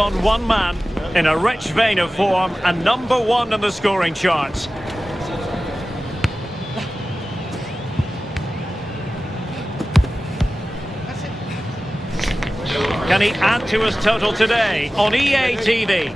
on one man, in a rich vein of form and #1 in the scoring charts. Can he add to his total today on EA TV?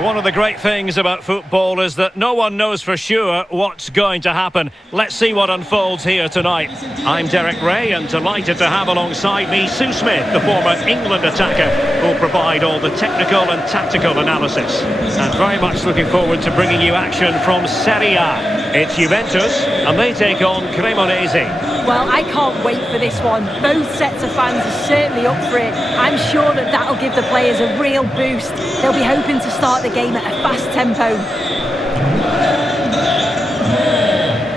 One of the great things about football is that no one knows for sure what's going to happen. Let's see what unfolds here tonight. I'm Derek Ray, and delighted to have alongside me Sue Smith, the former England attacker, who'll provide all the technical and tactical analysis. And very much looking forward to bringing you action from Serie A. It's Juventus, and they take on Cremonese. Well, I can't wait for this one. Both sets of fans are certainly up for it. I'm sure that that'll give the players a real boost. They'll be hoping to start the game at a fast tempo.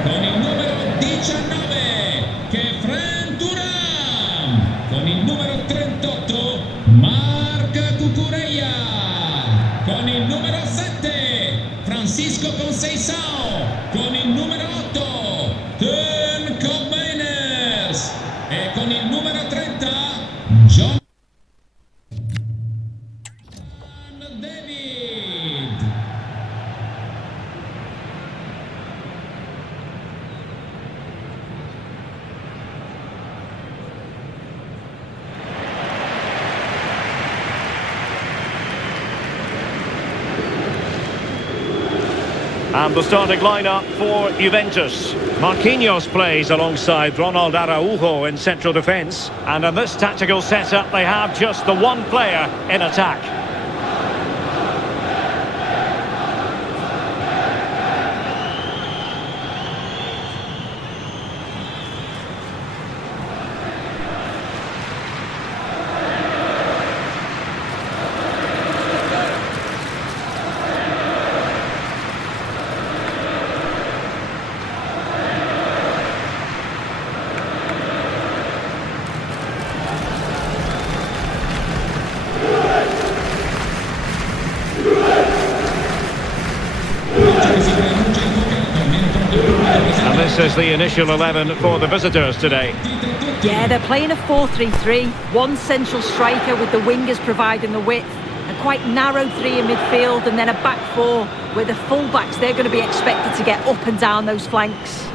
Con il numero 19, con il numero 38, Marc Cucurella, con il numero 7, Francisco Conceição, con il numero 8, e con il numero 30 John David. And the starting lineup for Juventus. Marquinhos plays alongside Ronald Araujo in central defence. And in this tactical setup, they have just the one player in attack. And this is the initial 11 for the visitors today. Yeah, they're playing a 4-3-3. One central striker with the wingers providing the width. A quite narrow three in midfield, and then a back four where the full-backs, they're going to be expected to get up and down those flanks.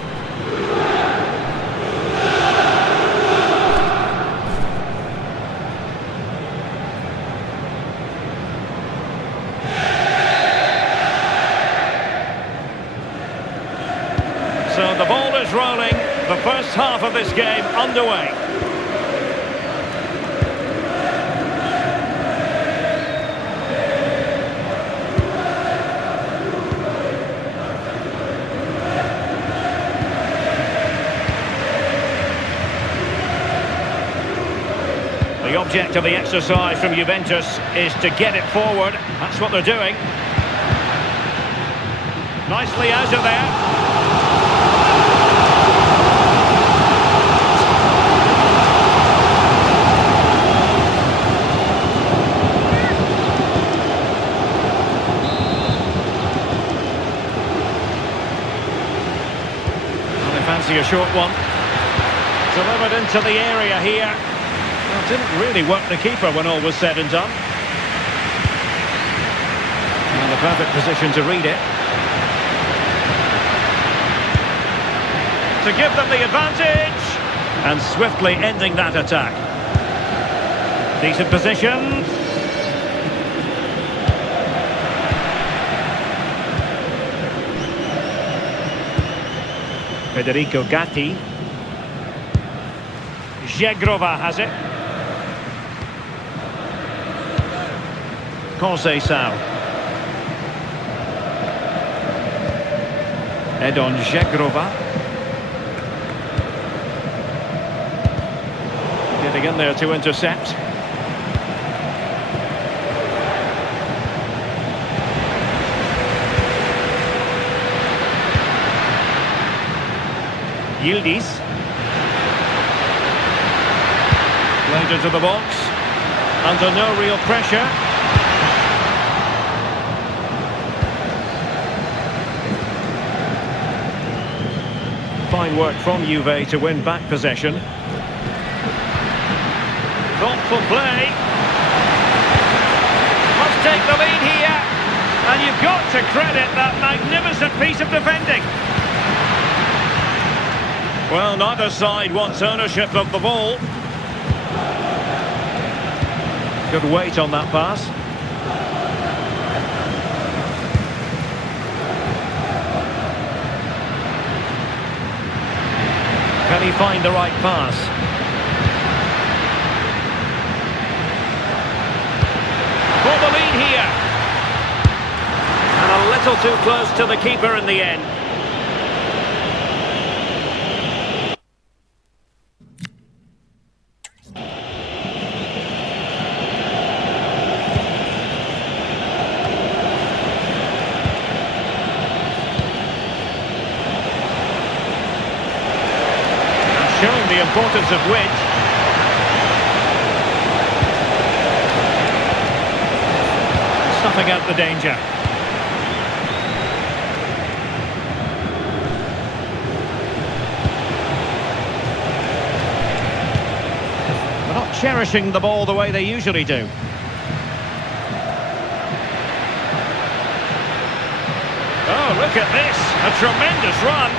So the ball is rolling, the first half of this game underway. The object of the exercise from Juventus is to get it forward. That's what they're doing. Nicely out of there. Fancy a short one. Delivered into the area here. Well, didn't really work the keeper when all was said and done. And the perfect position to read it. To give them the advantage. And swiftly ending that attack. Decent position. Federico Gatti. Jegrova has it. Conceição. Edon Jegrova. Getting in there to intercept. Yildiz. Played into the box. Under no real pressure. Fine work from Juve to win back possession. Thought thoughtful play. Must take the lead here. And you've got to credit that magnificent piece of defending. Well, neither side wants ownership of the ball. Good weight on that pass. Can he find the right pass? For the lead here. And a little too close to the keeper in the end. Showing the importance of width. Snuffing out the danger. They're not cherishing the ball the way they usually do. Oh, look at this. A tremendous run.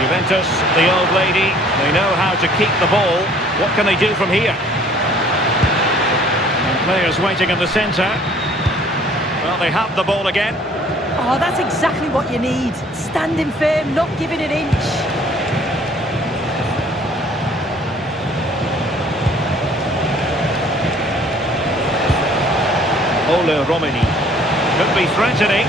Juventus, the old lady, they know how to keep the ball. What can they do from here? And players waiting in the centre. Well, they have the ball again. Oh, that's exactly what you need. Standing firm, not giving an inch. Ole Romani could be threatening.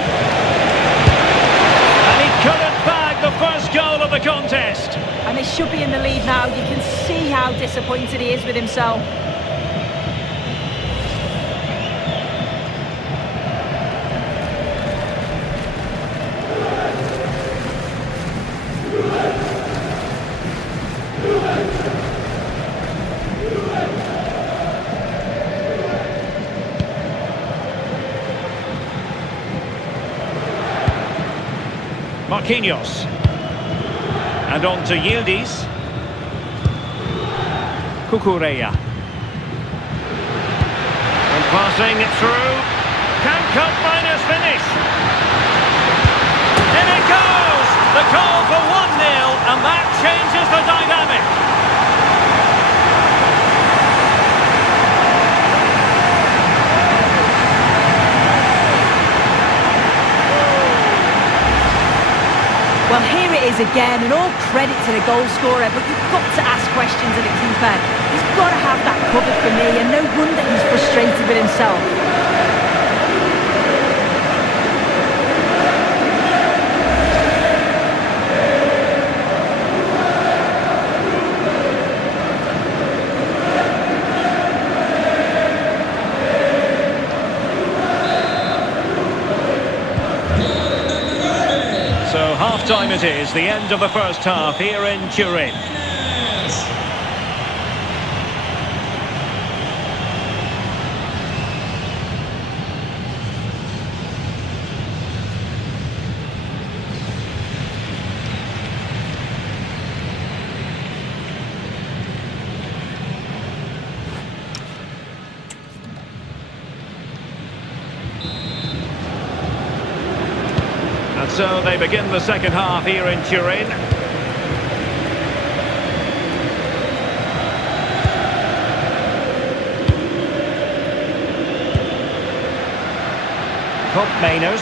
And he couldn't bag the first goal of the contest. And they should be in the lead now. You can see how disappointed he is with himself. Marquinhos. And on to Yildiz. Kukureya. And passing it through. Can cut minus finish. In it goes! The goal for 1-0, and that changes the dynamic. Well, here it is again, and all credit to the goal scorer, but you've got to ask questions of the keeper. He's got to have that covered for me, and no wonder he's frustrated with himself. So half-time it is, the end of the first half here in Turin. And so they begin the second half here in Turin. Mainers.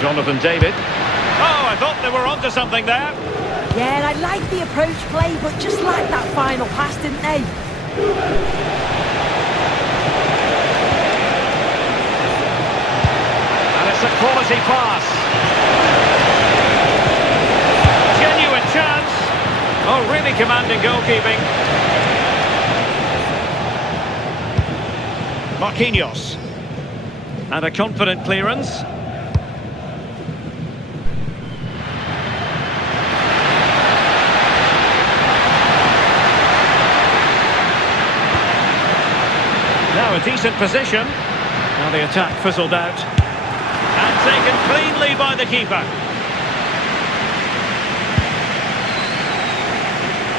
Jonathan David. Oh, I thought they were onto something there. Yeah, and I like the approach play, but just like that final pass, didn't they? And it's a quality pass. Genuine chance. Oh, really commanding goalkeeping. Marquinhos. And a confident clearance. Now a decent position. Now the attack fizzled out. And taken cleanly by the keeper.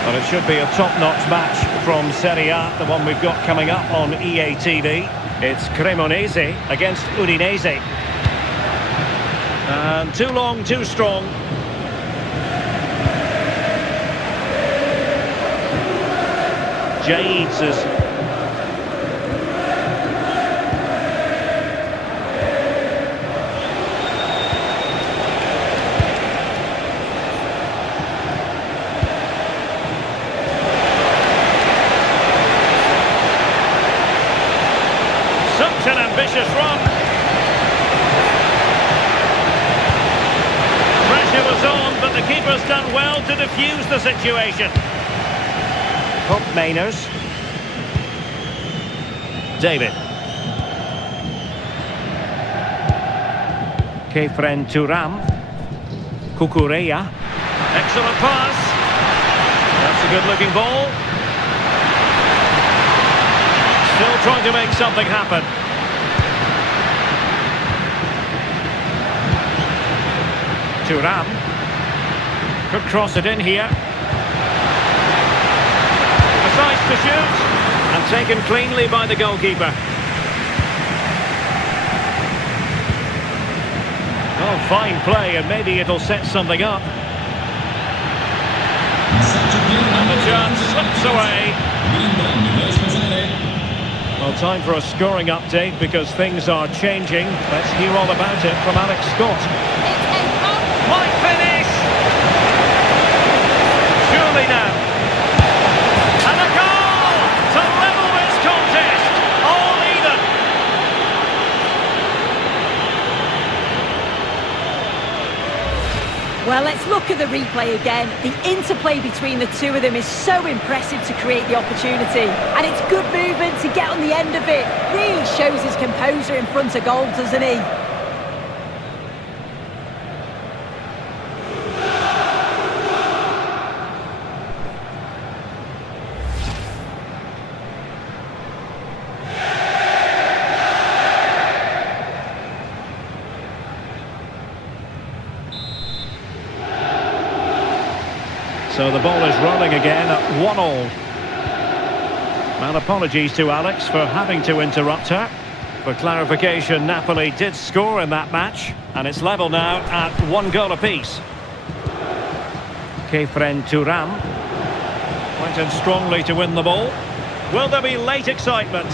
Well, it should be a top-notch match from Serie A, the one we've got coming up on EA TV. It's Cremonese against Udinese. And too long, too strong. Jades is... Such an ambitious run. Pressure was on, but the keeper's done well to defuse the situation. Hope Mainers. David. Kefren Turam. Kukureya. Excellent pass. That's a good-looking ball. Still trying to make something happen. Turam. Could cross it in here. Decides to shoot. And taken cleanly by the goalkeeper. Oh, fine play, and maybe it'll set something up. And the chance slips away. Well, time for a scoring update because things are changing. Let's hear all about it from Alex Scott. Might finish! Surely now. And a goal to level this contest. All even. Well, let's look at the replay again. The interplay between the two of them is so impressive to create the opportunity. And it's good movement to get on the end of it. Really shows his composure in front of goal, doesn't he? So the ball is rolling again at 1-1. And apologies to Alex for having to interrupt her. For clarification, Napoli did score in that match, and it's level now at 1 goal apiece. Kefren Turam went in strongly to win the ball. Will there be late excitement?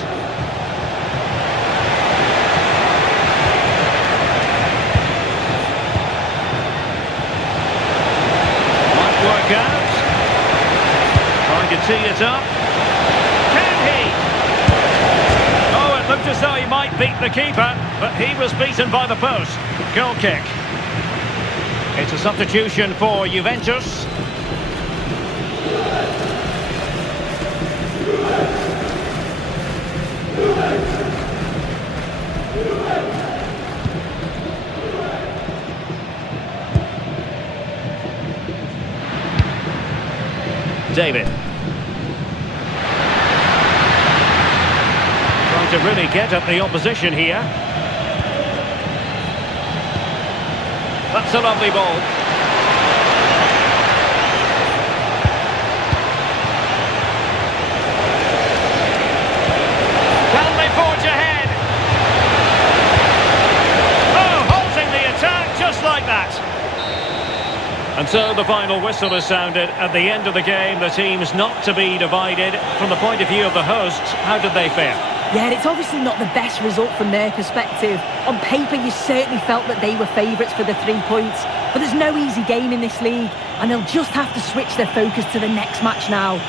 Work out. Trying to tee it up. Can he? Oh, it looked as though he might beat the keeper, but he was beaten by the post. Goal kick. It's a substitution for Juventus. David. Trying to really get at the opposition here. That's a lovely ball. Can they forge ahead? Oh, halting the attack just like that. And so the final whistle is sounded. At the end of the game, the team's not to be divided. From the point of view of the hosts, how did they fare? Yeah, it's obviously not the best result from their perspective. On paper, you certainly felt that they were favourites for the 3 points. But there's no easy game in this league, and they'll just have to switch their focus to the next match now.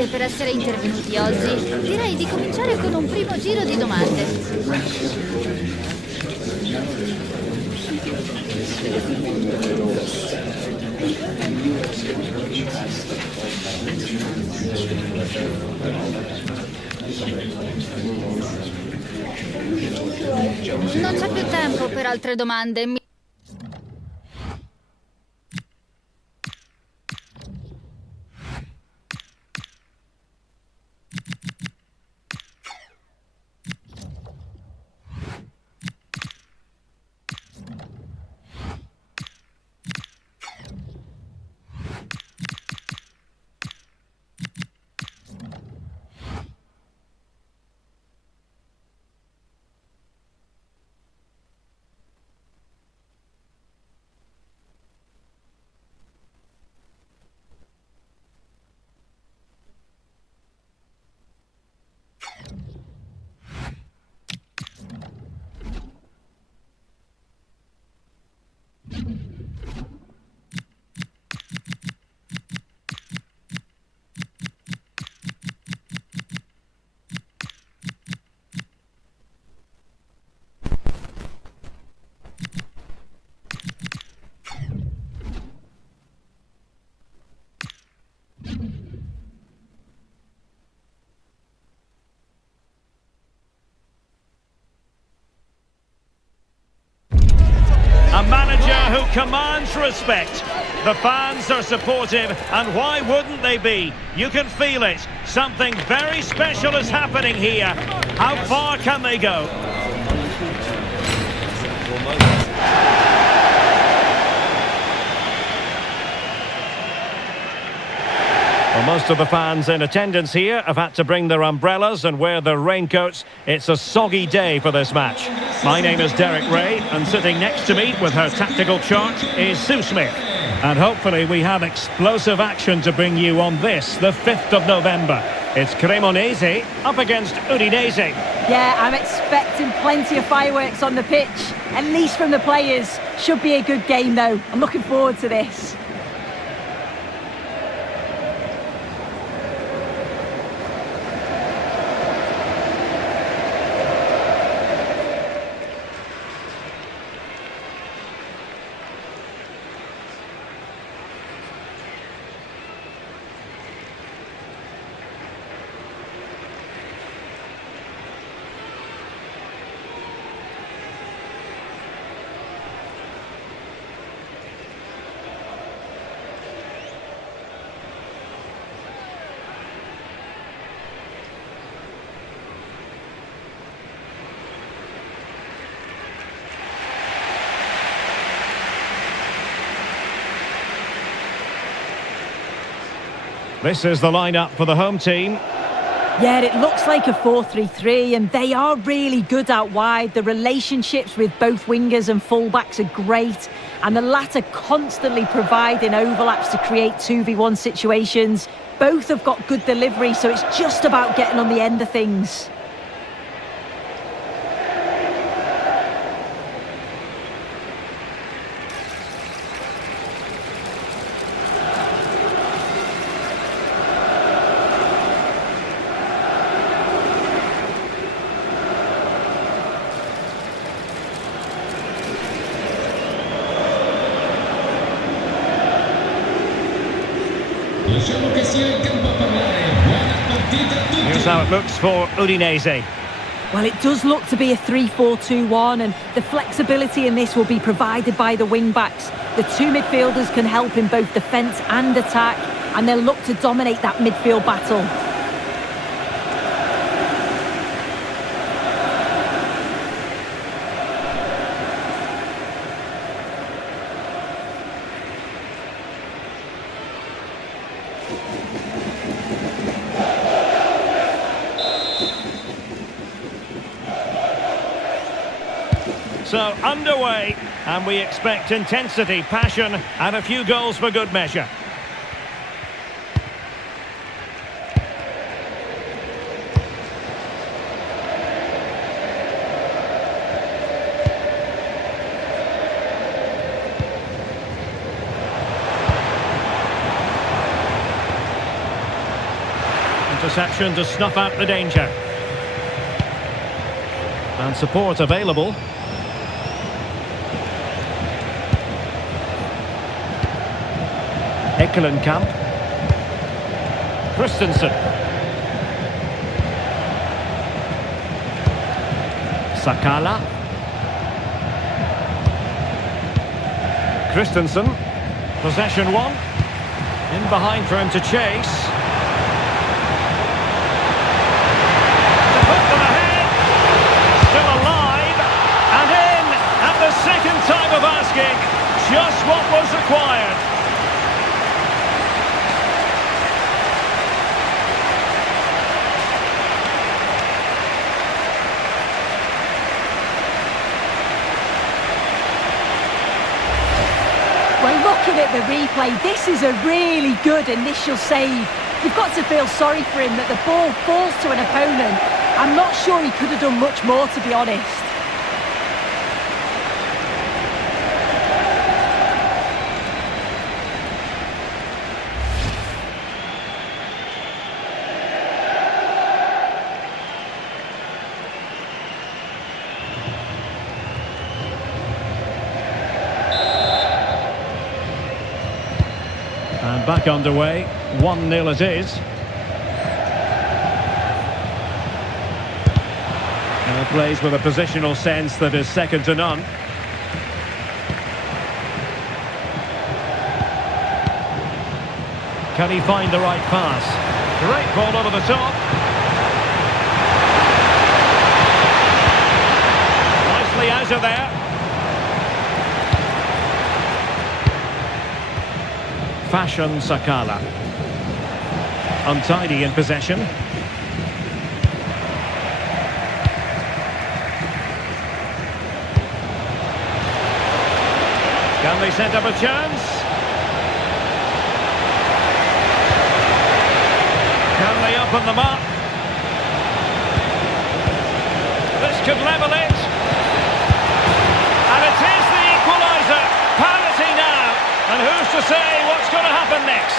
grazie per essere intervenuti oggi. Direi di cominciare con un primo giro di domande. Non c'è più tempo per altre domande. A manager who commands respect. The fans are supportive, and why wouldn't they be? You can feel it. Something very special is happening here. How far can they go? Well, most of the fans in attendance here have had to bring their umbrellas and wear their raincoats. It's a soggy day for this match. My name is Derek Ray, and sitting next to me with her tactical chart is Sue Smith. And hopefully we have explosive action to bring you on this, the 5th of November. It's Cremonese up against Udinese. Yeah, I'm expecting plenty of fireworks on the pitch, at least from the players. Should be a good game though. I'm looking forward to this. This is the lineup for the home team. Yeah, it looks like a 4-3-3, and they are really good out wide. The relationships with both wingers and fullbacks are great, and the latter constantly providing overlaps to create 2v1 situations. Both have got good delivery, so it's just about getting on the end of things. Lasciamo che sia il campo a parlare. Buona partita a tutti. Here's how it looks for Udinese. Well, it does look to be a 3-4-2-1, and the flexibility in this will be provided by the wing-backs. The two midfielders can help in both defence and attack, and they'll look to dominate that midfield battle. So, underway, and we expect intensity, passion, and a few goals for good measure. reception to snuff out the danger. And support available. Ekkelenkamp. Christensen. Sakala. Christensen. Possession one. In behind for him to chase. To put them ahead. Still alive. And in at the second time of asking. Just what was required. Well, looking at the replay, this is a really good initial save. You've got to feel sorry for him that the ball falls to an opponent. I'm not sure he could have done much more, to be honest. And back underway, 1-0 it is. And plays with a positional sense that is second to none. Can he find the right pass? Great ball over the top. Nicely out of there. Fashion Sakala. Untidy in possession. Can they set up a chance? Can they open them up? This could level it. And it is the equaliser. Parity now. And who's to say what's going to happen next?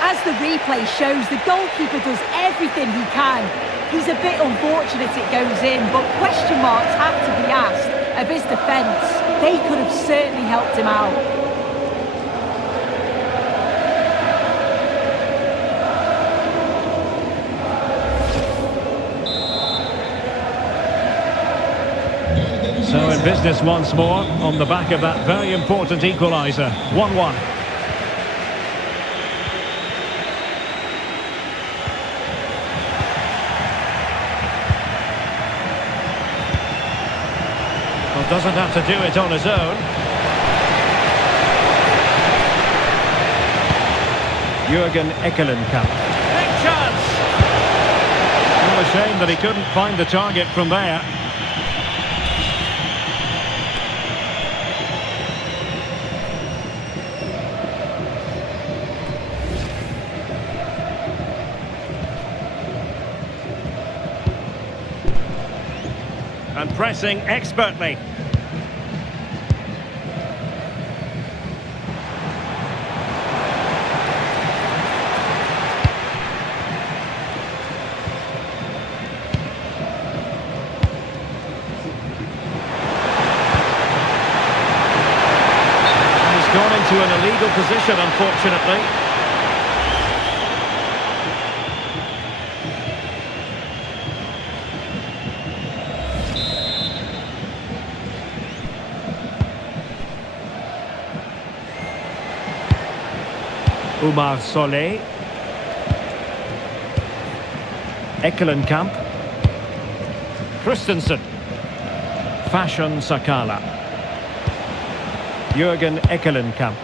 As the replay shows, the goalkeeper does everything he can. He's a bit unfortunate it goes in, but question marks have to be asked of his defence. They could have certainly helped him out. So in business once more, on the back of that very important equaliser. 1-1. Well, doesn't have to do it on his own. Jürgen Ekkelenkamp. Big chance! Well, a shame that he couldn't find the target from there. And pressing expertly. He's gone into an illegal position, unfortunately. Umar Solé. Ekkelenkamp. Christensen. Fashion Sakala. Jürgen Ekkelenkamp.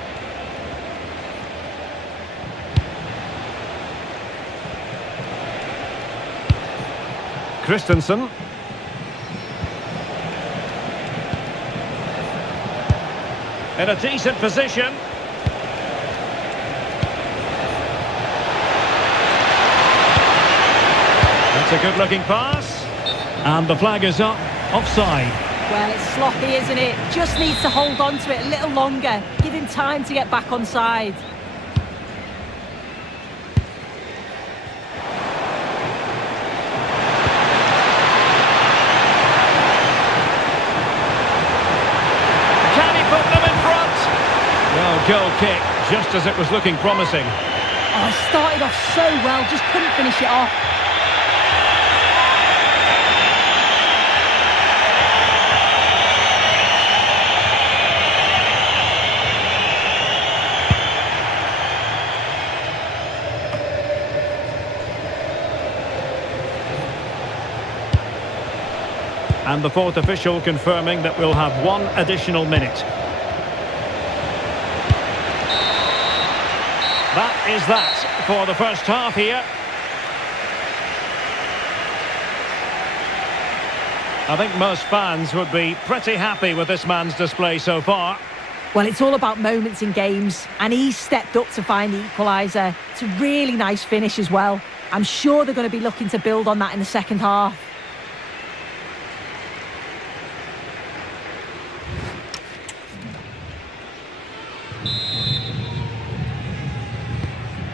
Christensen. In a decent position. That's a good-looking pass. And the flag is up. Offside. Well, it's sloppy, isn't it? Just needs to hold on to it a little longer. Give him time to get back on side. Can he put them in front? Well, goal kick, just as it was looking promising. Oh, started off so well, just couldn't finish it off. And the fourth official confirming that we'll have one additional minute. That is that for the first half here. I think most fans would be pretty happy with this man's display so far. Well, it's all about moments in games, and he's stepped up to find the equaliser. It's a really nice finish as well. I'm sure they're going to be looking to build on that in the second half.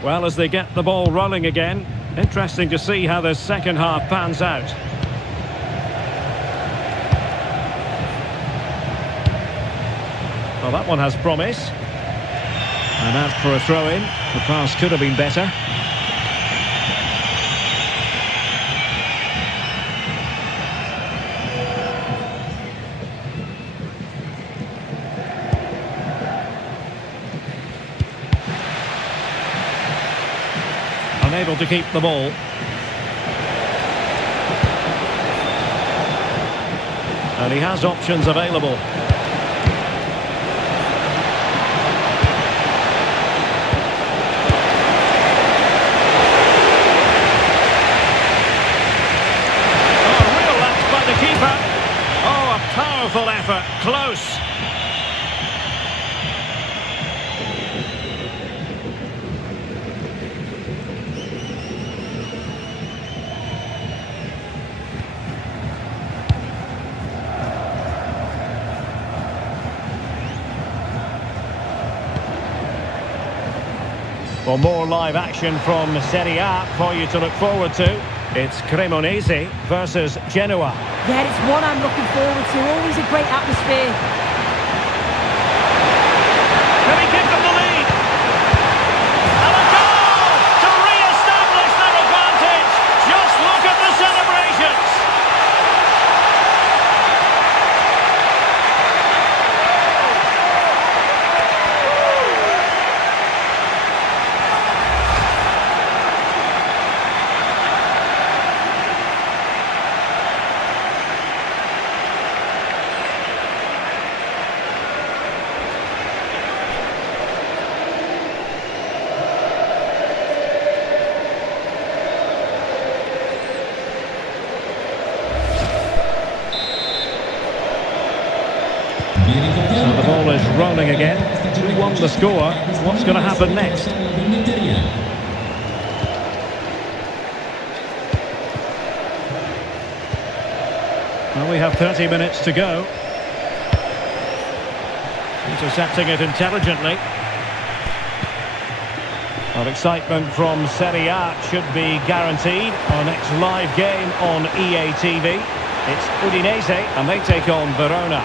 Well, as they get the ball rolling again, interesting to see how the second half pans out. Well, that one has promise. And out for a throw-in. The pass could have been better. Unable to keep the ball. And he has options available. Oh, real left by the keeper. Oh, a powerful effort. Close. For more live action from Serie A for you to look forward to, it's Cremonese versus Genoa. Yeah, it's one I'm looking forward to. Always a great atmosphere. Can he give them the lead? And a goal to re-establish their advantage. Just look at the celebrations. So the ball is rolling again. 2-1 the score. What's going to happen next? Well, we have 30 minutes to go. Intercepting it intelligently. Well, excitement from Serie A should be guaranteed. Our next live game on EA TV. It's Udinese and they take on Verona.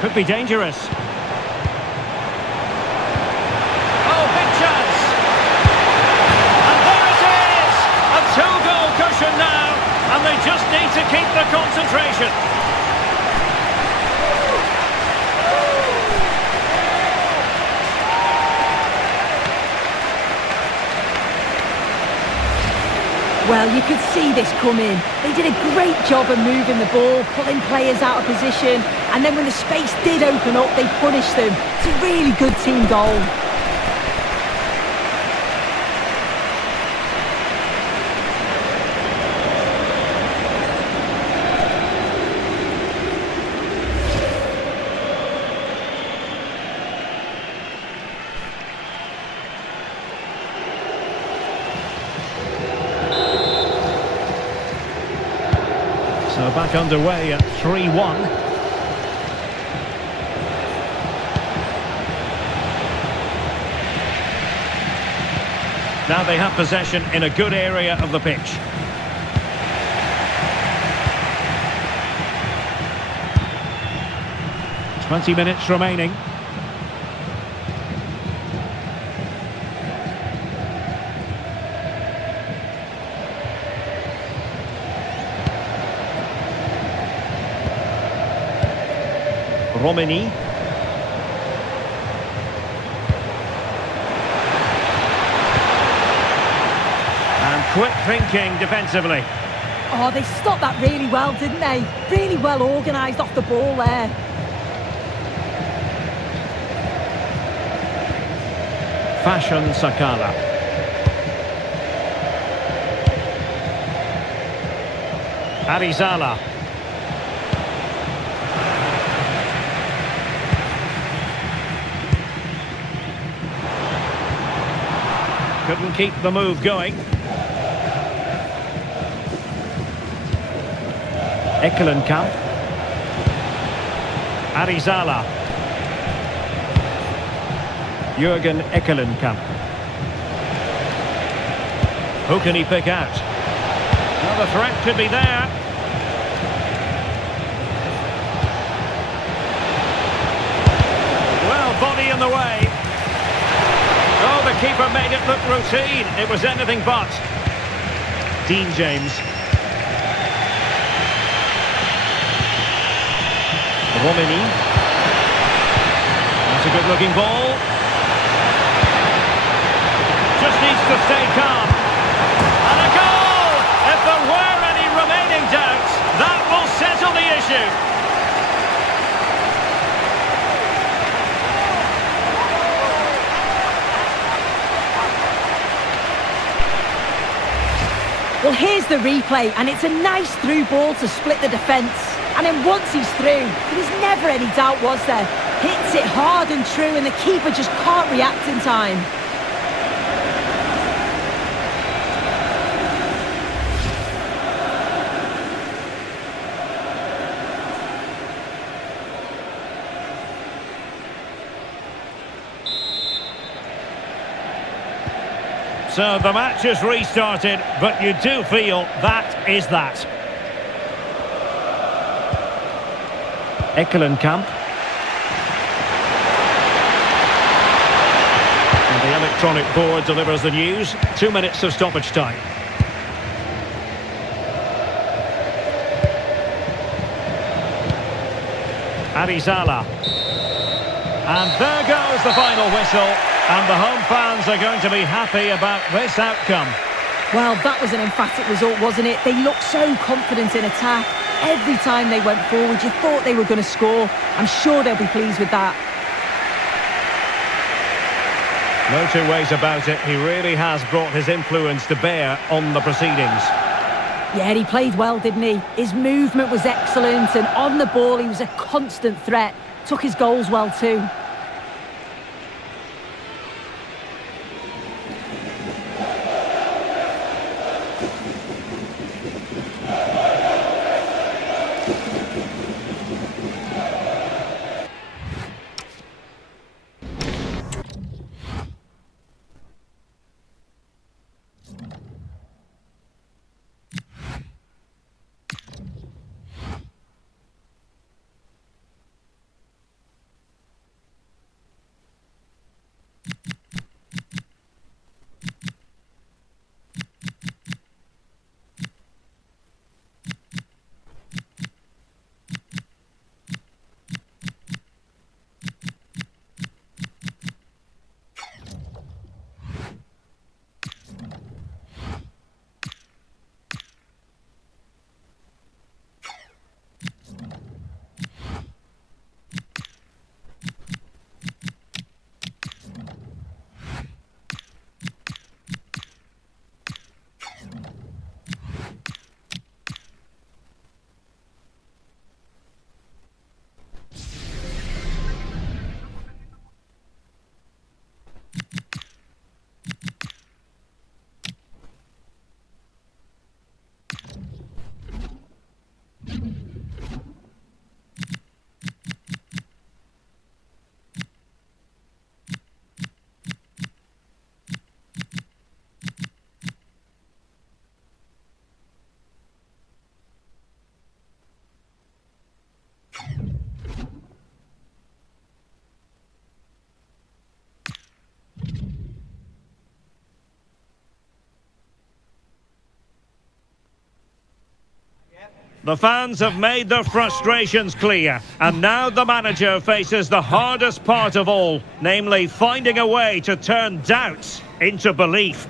Could be dangerous. Oh, big chance. And there it is! A two-goal cushion now, and they just need to keep the concentration. Well, you could see this coming. They did a great job of moving the ball, pulling players out of position, and then when the space did open up, they punished them. It's a really good team goal. back underway at 3-1. Now they have possession in a good area of the pitch. Twenty minutes remaining. Romani. And quick thinking defensively. Oh, they stopped that really well, didn't they? Really well organised off the ball there. Fashion Sakala. Arizala. Couldn't keep the move going. Ekkelenkamp. Arizala. Jurgen Ekkelenkamp. Who can he pick out? Well, the threat could be there. Well, body in the way. Oh, the keeper made it look routine. It was anything but. Dean James. Romani. That's a good-looking ball. Just needs to stay calm. And a goal! If there were any remaining doubts, that will settle the issue. Well, here's the replay, and it's a nice through ball to split the defence. And then once he's through, there was never any doubt, was there? Hits it hard and true, and the keeper just can't react in time. So the match has restarted, but you do feel that is that. Ekkelenkamp. And the electronic board delivers the news. 2 minutes of stoppage time. Arizala. And there goes the final whistle. And the home fans are going to be happy about this outcome. Well, that was an emphatic result, wasn't it? They looked so confident in attack. Every time they went forward, you thought they were going to score. I'm sure they'll be pleased with that. No two ways about it. He really has brought his influence to bear on the proceedings. Yeah, he played well, didn't he? His movement was excellent, and on the ball, he was a constant threat. Took his goals well too. The fans have made their frustrations clear, and now the manager faces the hardest part of all, namely finding a way to turn doubts into belief.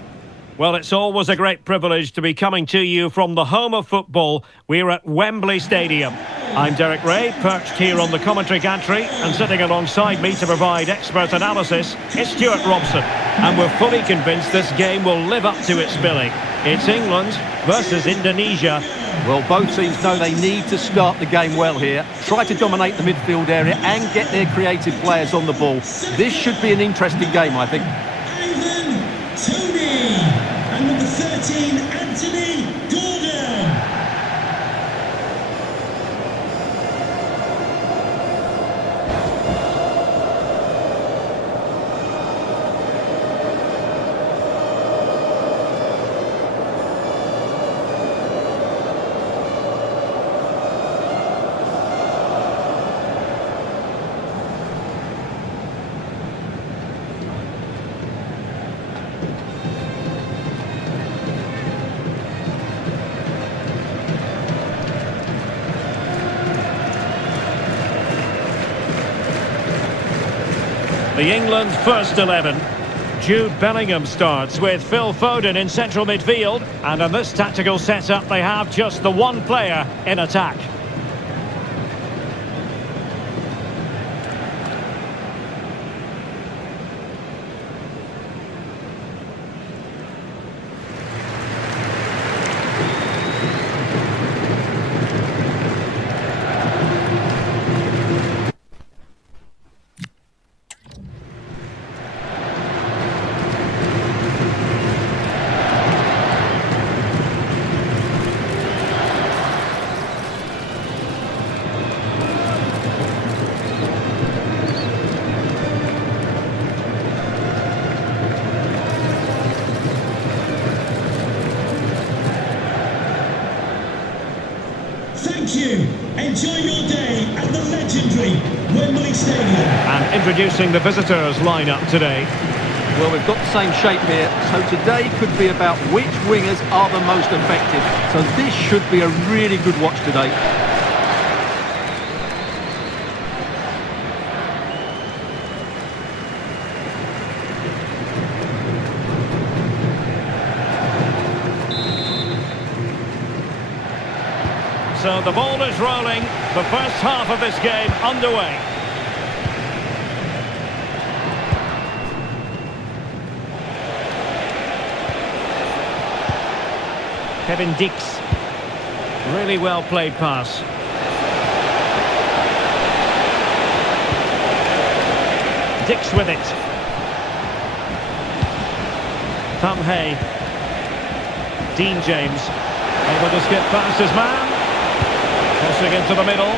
Well, it's always a great privilege to be coming to you from the home of football. We're at Wembley Stadium. I'm Derek Ray, perched here on the commentary gantry, and sitting alongside me to provide expert analysis is Stuart Robson. And we're fully convinced this game will live up to its billing. It's England versus Indonesia. Well, both teams know they need to start the game well here, try to dominate the midfield area and get their creative players on the ball. This should be an interesting game, I think. Tony and number 13, Anthony Gordon. The England first 11. Jude Bellingham starts with Phil Foden in central midfield, and in this tactical setup they have just the one player in attack. Thank you. Enjoy your day at the legendary Wembley Stadium. And introducing the visitors lineup today. Well, we've got the same shape here, so today could be about which wingers are the most effective. So this should be a really good watch today. So the ball is rolling, the first half of this game underway. Kevin Dix, really well played pass. Dix with it. Tom Hay. Dean James, able to skip past his man. Crossing into the middle.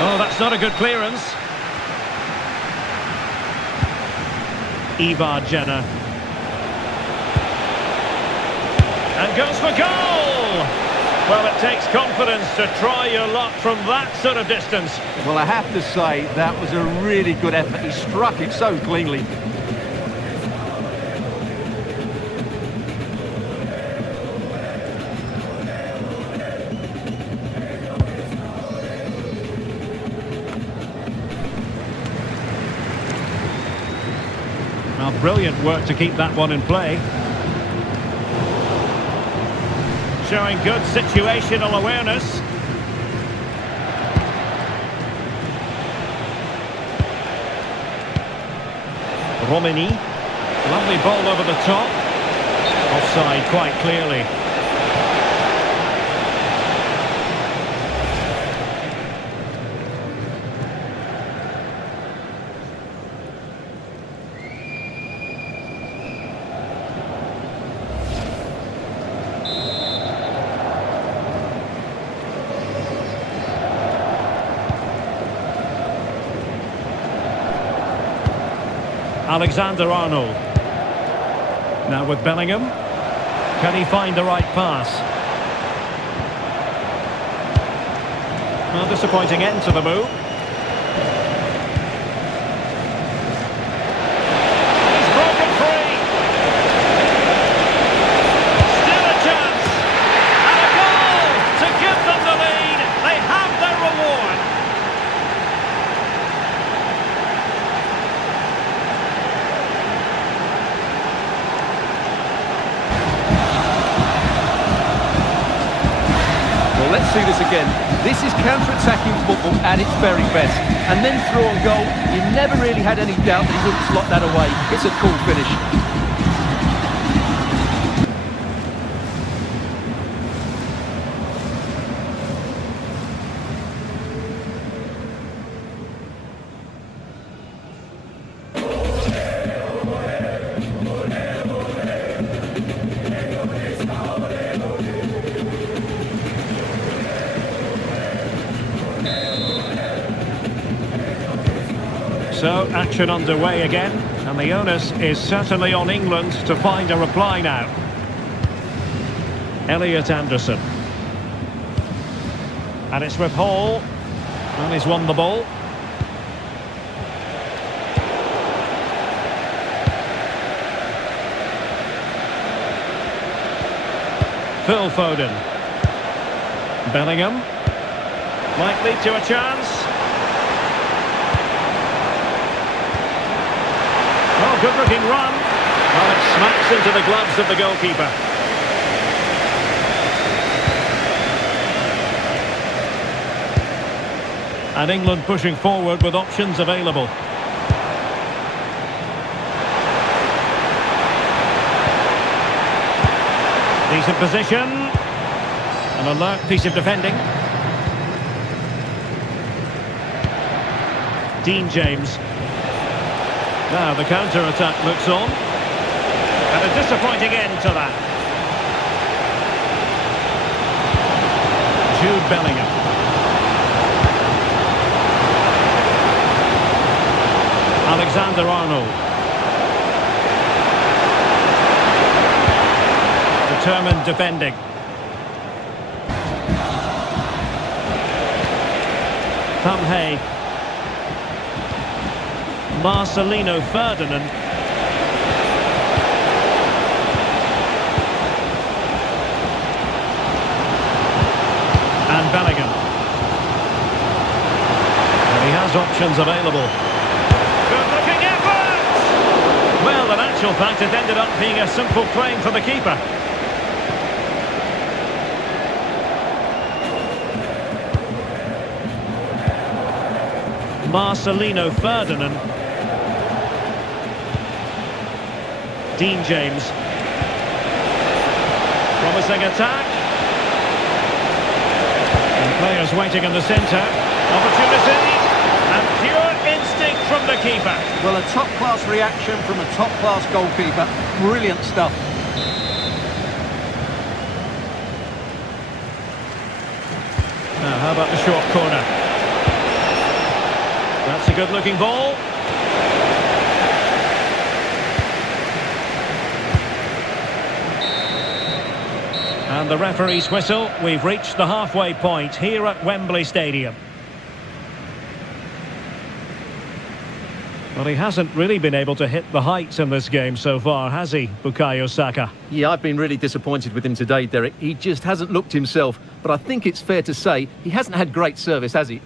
Oh, that's not a good clearance. Ivar Jenner. And goes for goal! Well, it takes confidence to try your luck from that sort of distance. Well, I have to say, that was a really good effort. He struck it so cleanly. Well, brilliant work to keep that one in play. Showing good situational awareness. Romini. Lovely ball over the top. Offside quite clearly. Alexander-Arnold. Now with Bellingham. Can he find the right pass? Well, disappointing end to the move. He's broken free. Still a chance. And a goal to give them the lead. Well, let's see this again. This is counter-attacking football at its very best. And then through on goal, you never really had any doubt that he wouldn't slot that away. It's a cool finish. So, action underway again, and the onus is certainly on England to find a reply now. Elliot Anderson. And it's with Hall, and he's won the ball. Phil Foden. Bellingham. Might lead to a chance. Oh, good-looking run. Well, it smacks into the gloves of the goalkeeper. And England pushing forward with options available. Decent position. An alert piece of defending. Dean James. Now the counter-attack looks on. And a disappointing end to that. Jude Bellingham. Alexander-Arnold. Determined defending. Hay. Marcelino Ferdinand. And Bellingham. And he has options available. Good-looking effort! Well, in actual fact, it ended up being a simple claim for the keeper. Marcelino Ferdinand. Dean James. Promising attack. And players waiting in the centre. Opportunity. And pure instinct from the keeper. Well, a top-class reaction from a top-class goalkeeper. Brilliant stuff. Now, how about the short corner? That's a good-looking ball. And the referee's whistle. We've reached the halfway point here at Wembley Stadium. Well, he hasn't really been able to hit the heights in this game so far, has he, Bukayo Saka? Yeah, I've been really disappointed with him today, Derek. He just hasn't looked himself. But I think it's fair to say he hasn't had great service, has he?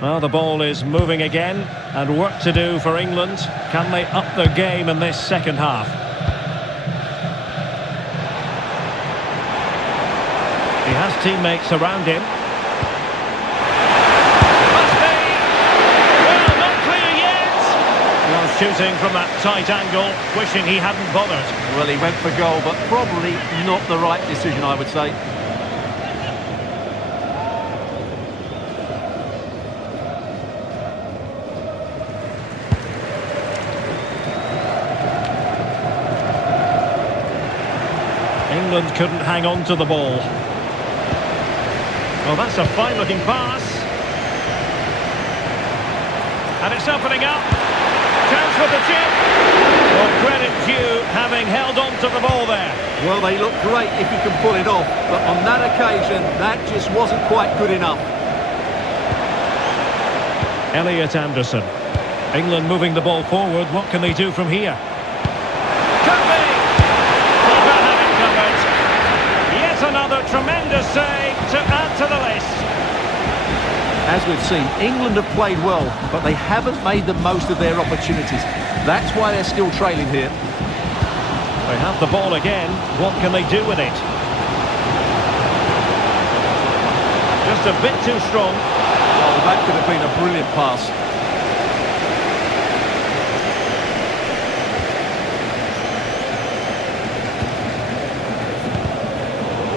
Well, the ball is moving again, and work to do for England. Can they up their game in this second half? He has teammates around him. Must be! Well, not clear yet! Well, shooting from that tight angle, wishing he hadn't bothered. Well, he went for goal, but probably not the right decision, I would say. England couldn't hang on to the ball. Well, that's a fine-looking pass. And it's opening up. Chance with the chip. Well, credit due, having held on to the ball there. Well, they look great if you can pull it off, but on that occasion, that just wasn't quite good enough. Elliot Anderson. England moving the ball forward. What can they do from here? Could be! Keeper had it covered. Yet another tremendous save to add to the list. As we've seen, England have played well, but they haven't made the most of their opportunities. That's why they're still trailing here. They have the ball again. What can they do with it? Just a bit too strong. Oh, that could have been a brilliant pass.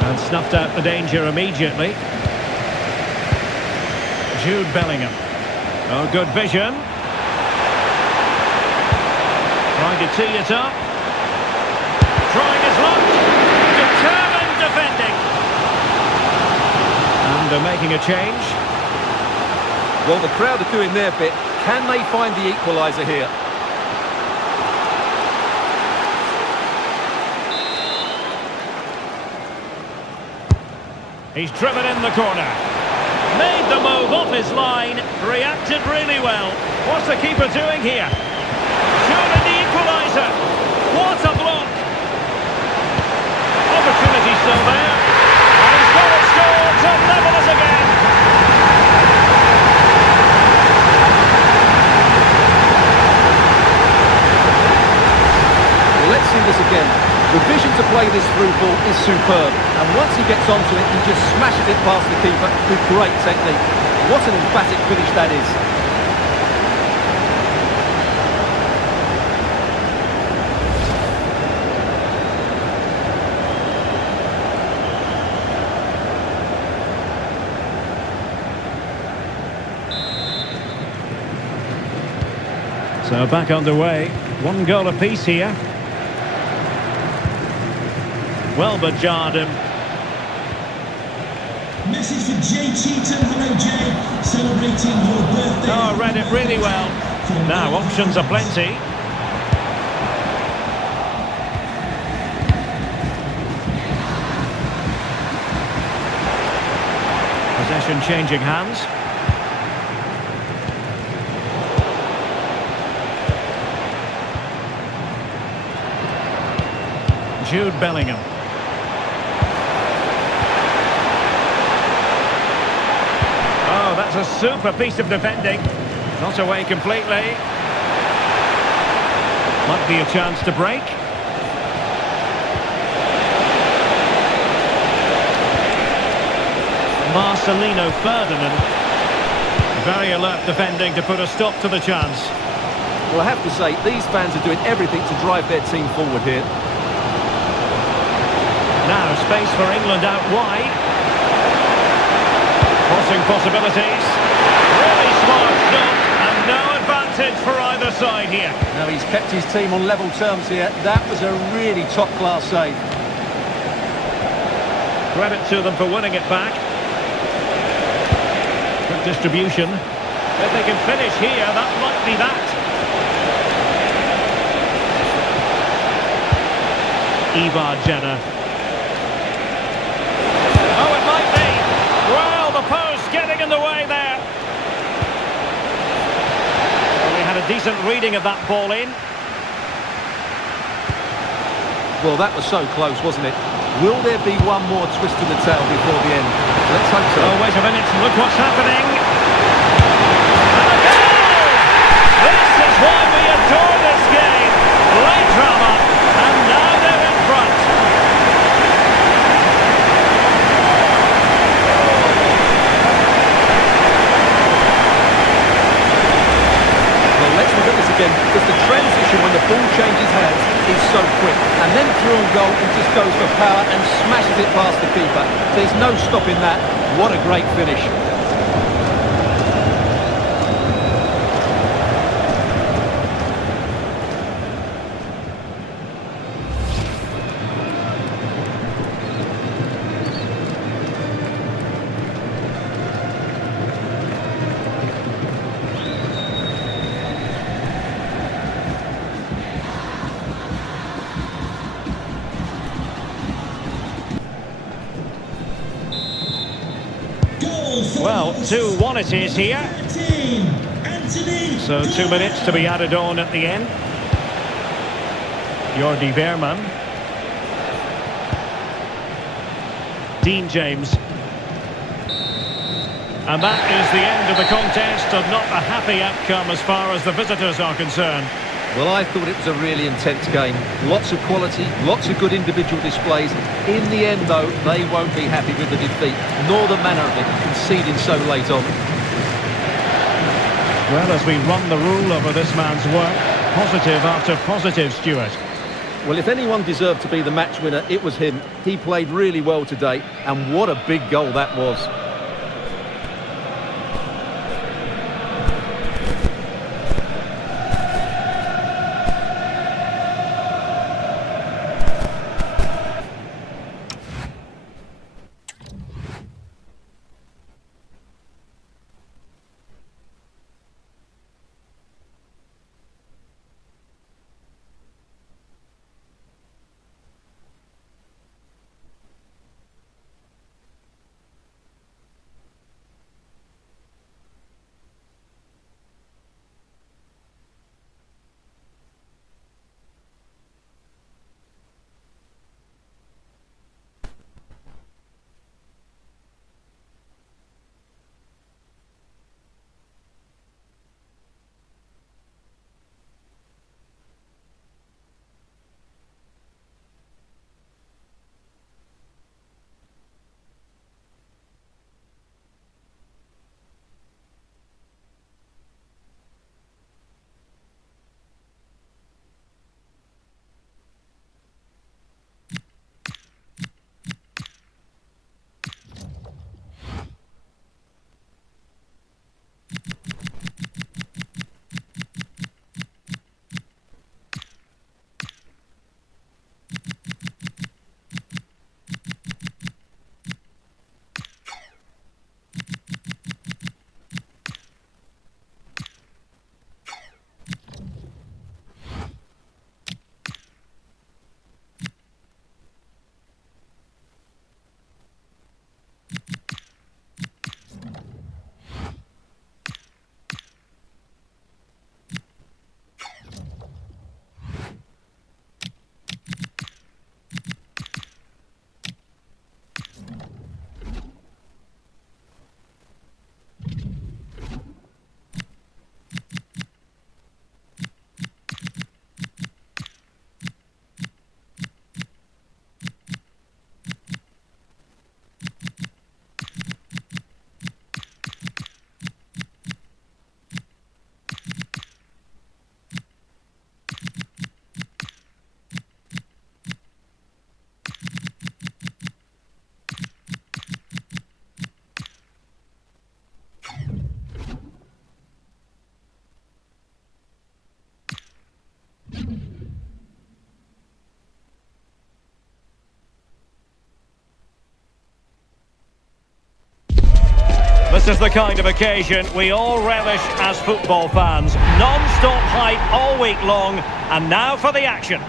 And snuffed out the danger immediately. Jude Bellingham. Oh, good vision. Trying to tee it up. Trying his luck. Determined defending. And they're making a change. Well, the crowd are doing their bit. Can they find the equaliser here? He's driven in the corner. Made the move off his line. Reacted really well. What's the keeper doing here? Surely the equaliser. What a block. Opportunity still there. And he's got it scored to level us again. Let's see this again. The vision to play this through ball is superb, and once he gets onto it, he just smashes it past the keeper with great technique. What an emphatic finish that is. So back underway. 1 goal apiece here. Well, but Jardim. Message for Jay Cheatham. Hello, Jay. Celebrating your birthday. Oh, read it really well. Now, options are plenty. Possession changing hands. Jude Bellingham. Oh, that's a super piece of defending. Not away completely. Might be a chance to break. Marcelino Ferdinand. Very alert defending to put a stop to the chance. Well, I have to say, these fans are doing everything to drive their team forward here. Now, space for England out wide. Crossing possibilities. Really smart shot, and no advantage for either side here. Now, he's kept his team on level terms here. That was a really top-class save. Credit to them for winning it back. Good distribution. If they can finish here, that might be that. Ivar Jenner. Oh, it might be. Well, the post getting in the way there. Well, we had a decent reading of that ball in. Well, that was so close, wasn't it? Will there be one more twist in the tail before the end? Let's hope so. Oh, wait a minute. Look what's happening. And a goal! This is why we adore this game. Late drama. And now they're in front. Well, let's look at this again, because the transition when the ball changes hands is so quick. And then through on goal, he just goes for power and smashes it past the keeper. There's no stopping that. What a great finish. Well, 2-1 it is here. So 2 minutes to be added on at the end. Jordi Veerman. Dean James. And that is the end of the contest, and not a happy outcome as far as the visitors are concerned. Well, I thought it was a really intense game. Lots of quality, lots of good individual displays. In the end, though, they won't be happy with the defeat, nor the manner of it, conceding so late on. Well, as we run the rule over this man's work, positive after positive, Stuart. Well, if anyone deserved to be the match winner, it was him. He played really well today, and what a big goal that was. This is the kind of occasion we all relish as football fans. Non-stop hype all week long, and now for the action.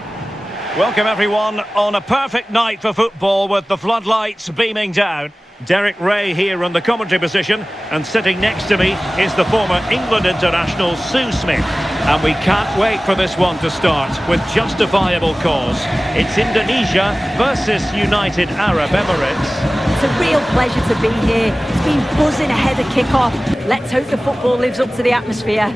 Welcome everyone on a perfect night for football with the floodlights beaming down. Derek Ray here on the commentary position, and sitting next to me is the former England international Sue Smith. And we can't wait for this one to start with justifiable cause. It's Indonesia versus United Arab Emirates. It's a real pleasure to be here. It's been buzzing ahead of kick-off. Let's hope the football lives up to the atmosphere.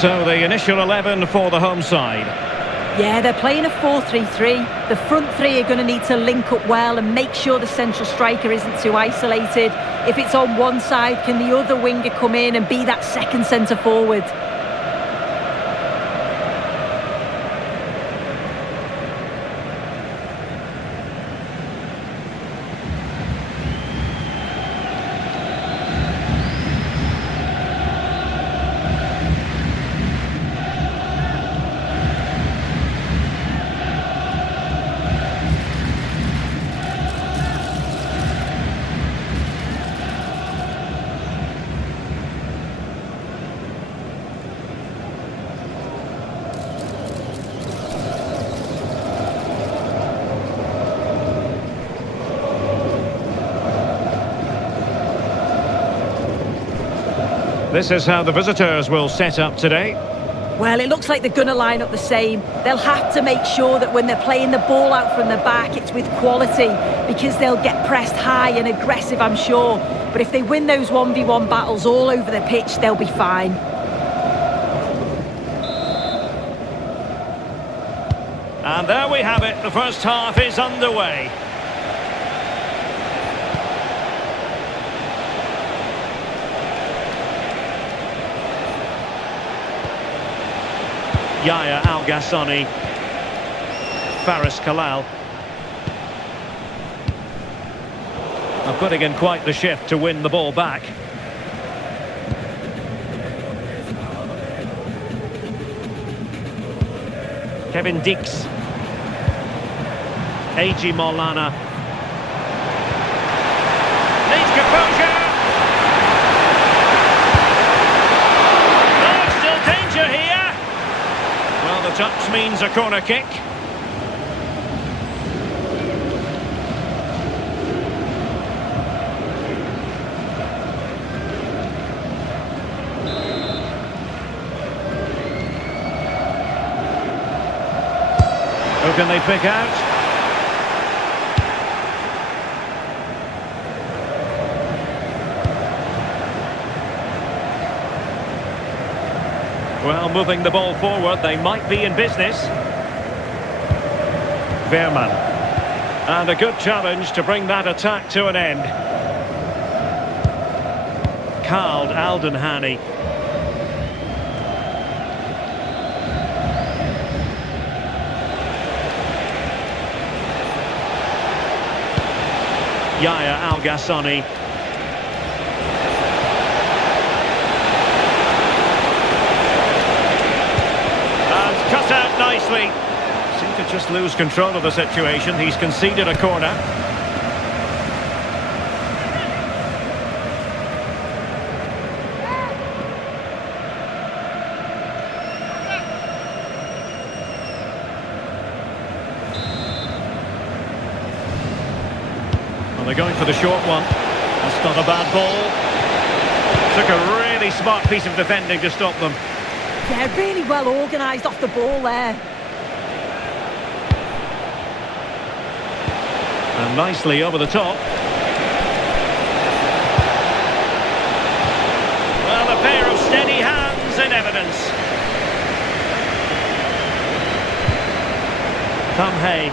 So the initial 11 for the home side. Yeah, they're playing a 4-3-3. The front three are going to need to link up well and make sure the central striker isn't too isolated. If it's on one side, can the other winger come in and be that second centre forward? This is how the visitors will set up today. Well, it looks like they're going to line up the same. They'll have to make sure that when they're playing the ball out from the back, it's with quality, because they'll get pressed high and aggressive, I'm sure. But if they win those 1v1 battles all over the pitch, they'll be fine. And there we have it. The first half is underway. Yaya Al-Ghassani, Faris Kalal are putting in quite the shift to win the ball back. Kevin Dix, A.G. Maulana, needs composure. Oh, still danger here. Well, the touch means a corner kick. Who can they pick out? Well, moving the ball forward, they might be in business. Veerman. And a good challenge to bring that attack to an end. Karl Aldenhani. Yaya Al-Ghassani. And cut out nicely. Seemed to just lose control of the situation. He's conceded a corner. They're going for the short one. That's not a bad ball. Took a really smart piece of defending to stop them. Yeah, really well organised off the ball there. And nicely over the top. Well, a pair of steady hands in evidence. Thumb Hay.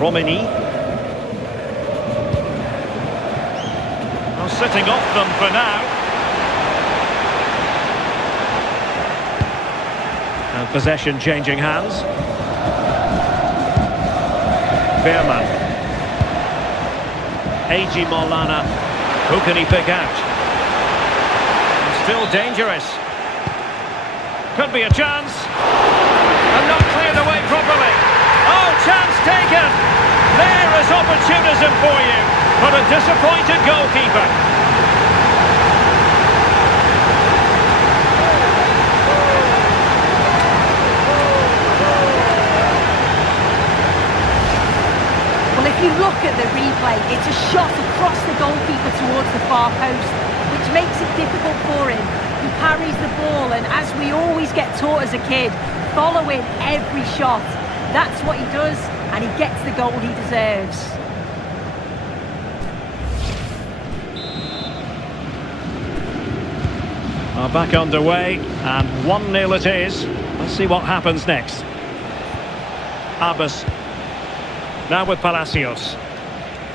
Romani. Well, sitting off them for now. And possession changing hands. Veerman. A.G. Maulana. Who can he pick out? And still dangerous. Could be a chance. And not cleared away properly. Oh, chance taken! There is opportunism for you, but a disappointed goalkeeper. Well, if you look at the replay, it's a shot across the goalkeeper towards the far post, which makes it difficult for him. He parries the ball, and as we always get taught as a kid, following every shot. That's what he does, and he gets the goal he deserves. Are back underway, and 1-0 it is. Let's see what happens next. Abbas. Now with Palacios.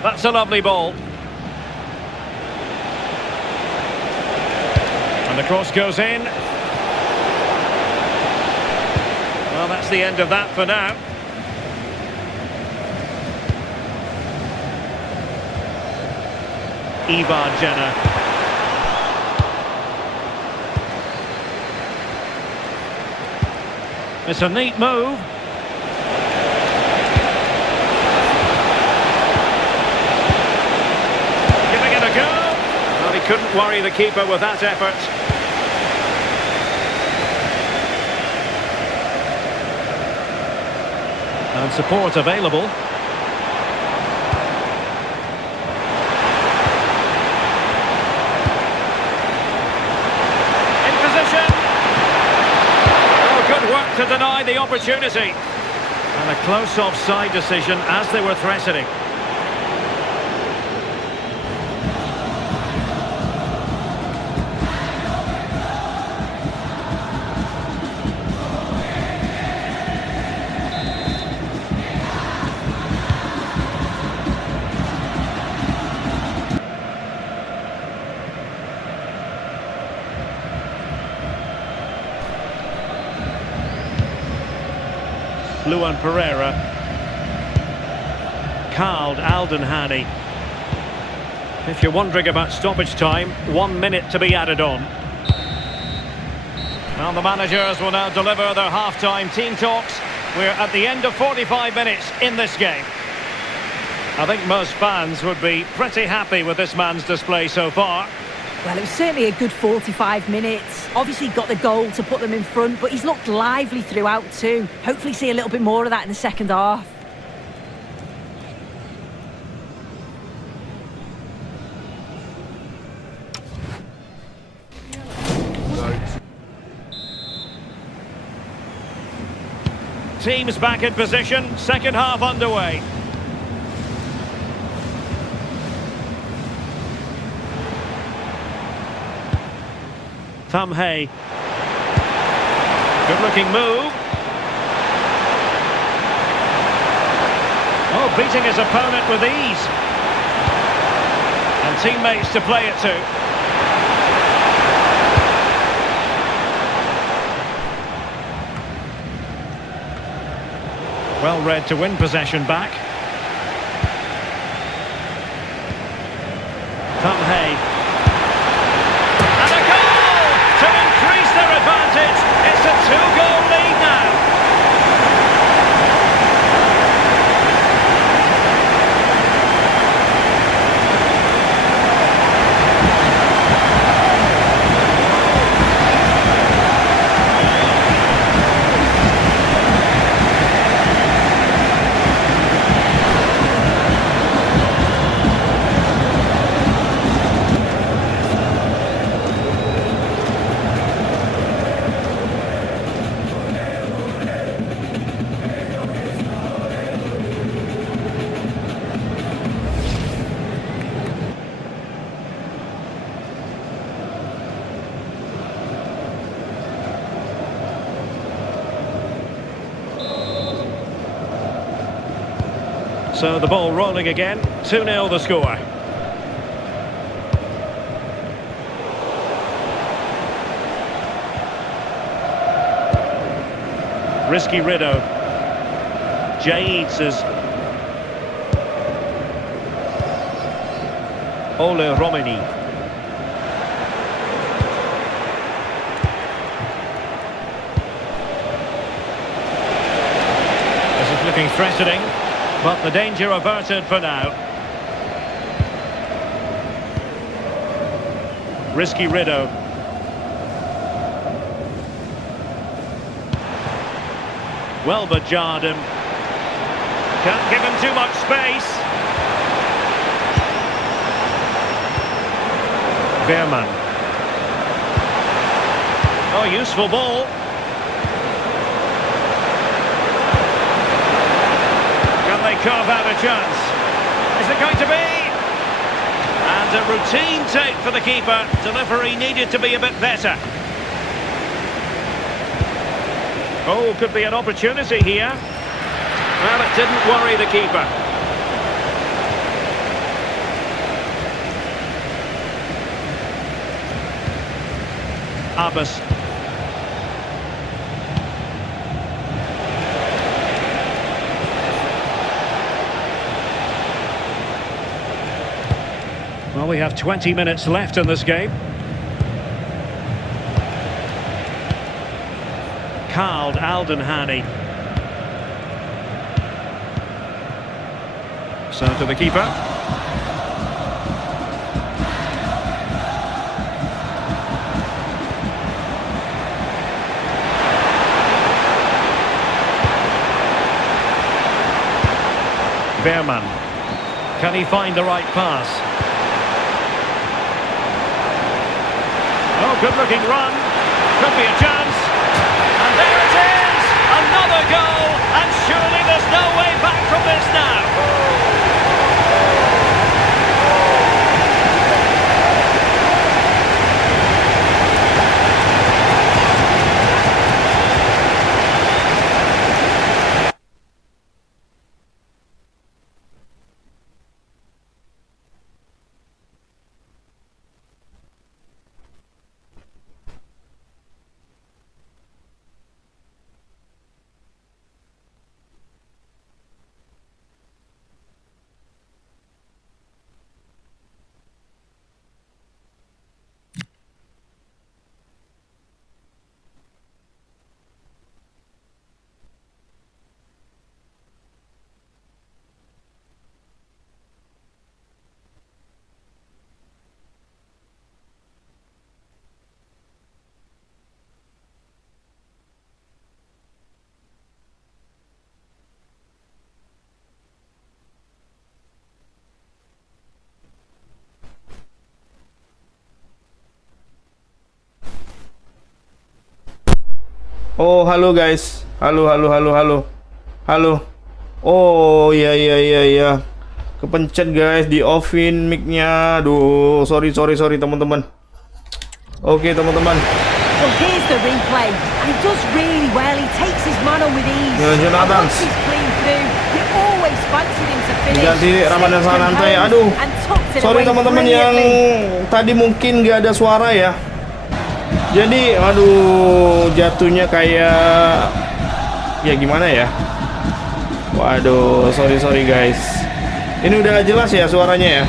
That's a lovely ball. And the cross goes in. Well, that's the end of that for now. Ivar Jenner. It's a neat move. Giving it a go. Well, he couldn't worry the keeper with that effort. And support available. In position. Oh, good work to deny the opportunity. And a close offside decision as they were threatening. Luan Pereira. Carl Aldenhani. If you're wondering about stoppage time, 1 minute to be added on. Well, the managers will now deliver their half-time team talks. We're at the end of 45 minutes in this game. I think most fans would be pretty happy with this man's display so far. Well, it was certainly a good 45 minutes. Obviously got the goal to put them in front, but he's looked lively throughout too. Hopefully see a little bit more of that in the second half. Teams back in position, second half underway. Tham Hay. Good looking move. Oh, beating his opponent with ease. And teammates to play it to. Well read to win possession back. Tham Hay. It's a two-goal lead now. So the ball rolling again, 2-0 the score. Risky Rido. Jaid's Ole Romani. This is looking threatening, but the danger averted for now. Risky Rido. Well, but Jardim can't give him too much space. Veerman. Oh, useful ball. Can they carve out a chance? Is it going to be? And a routine take for the keeper. Delivery needed to be a bit better. Oh, could be an opportunity here. Well, it didn't worry the keeper. Abbas. Well, we have 20 minutes left in this game. Carl Aldenhani. So to the keeper. Veerman. Can he find the right pass? Oh, good-looking run. Could be a chance. And there it is! Another goal! And surely there's no way back from this now. Oh, halo guys. Halo. Oh, iya. Kepencet guys, di offin mic-nya. Aduh, sorry teman-teman. Oke, teman-teman. Well, here's the replay. And he does really well. He takes his man on with ease. Jonathan. Once he's clean through, you always fancied him to finish. Diganti Ramadan Sanantai. Aduh. Sorry teman-teman yang tadi mungkin nggak ada suara ya. Jadi, aduh, jatuhnya kayak ya gimana ya? Waduh, sorry guys. Ini udah jelas ya suaranya ya.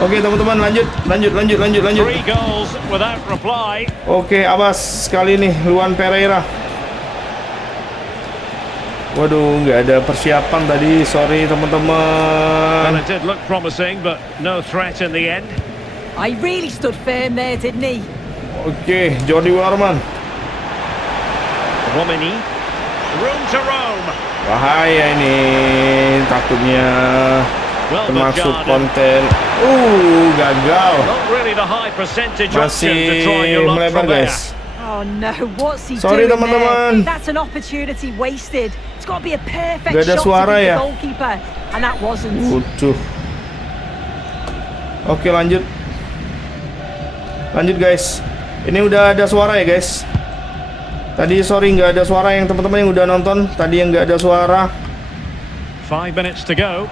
Oke, teman-teman, lanjut. Oke, Abbas kali ini Luan Pereira. Waduh, nggak ada persiapan tadi. Sorry, teman-teman. And it did look promising, but no threat in the end. I really stood firm there, didn't he? Oke, Jordi Warman. Romani. Room to roam. Bahaya ini, takutnya termasuk konten. Gagal. Not really the high percentage option to try Masih your luck melebar from there. guys. Oh no, what's he Sorry, doing teman-teman. there? That's an opportunity wasted. It's got to be a perfect Gak ada shot suara to beat ya? the goalkeeper, and that wasn't. Oke, lanjut guys. Ini udah ada suara ya guys. Tadi sorry nggak ada suara, yang teman-teman yang udah nonton tadi yang nggak ada suara. 5 minutes to go.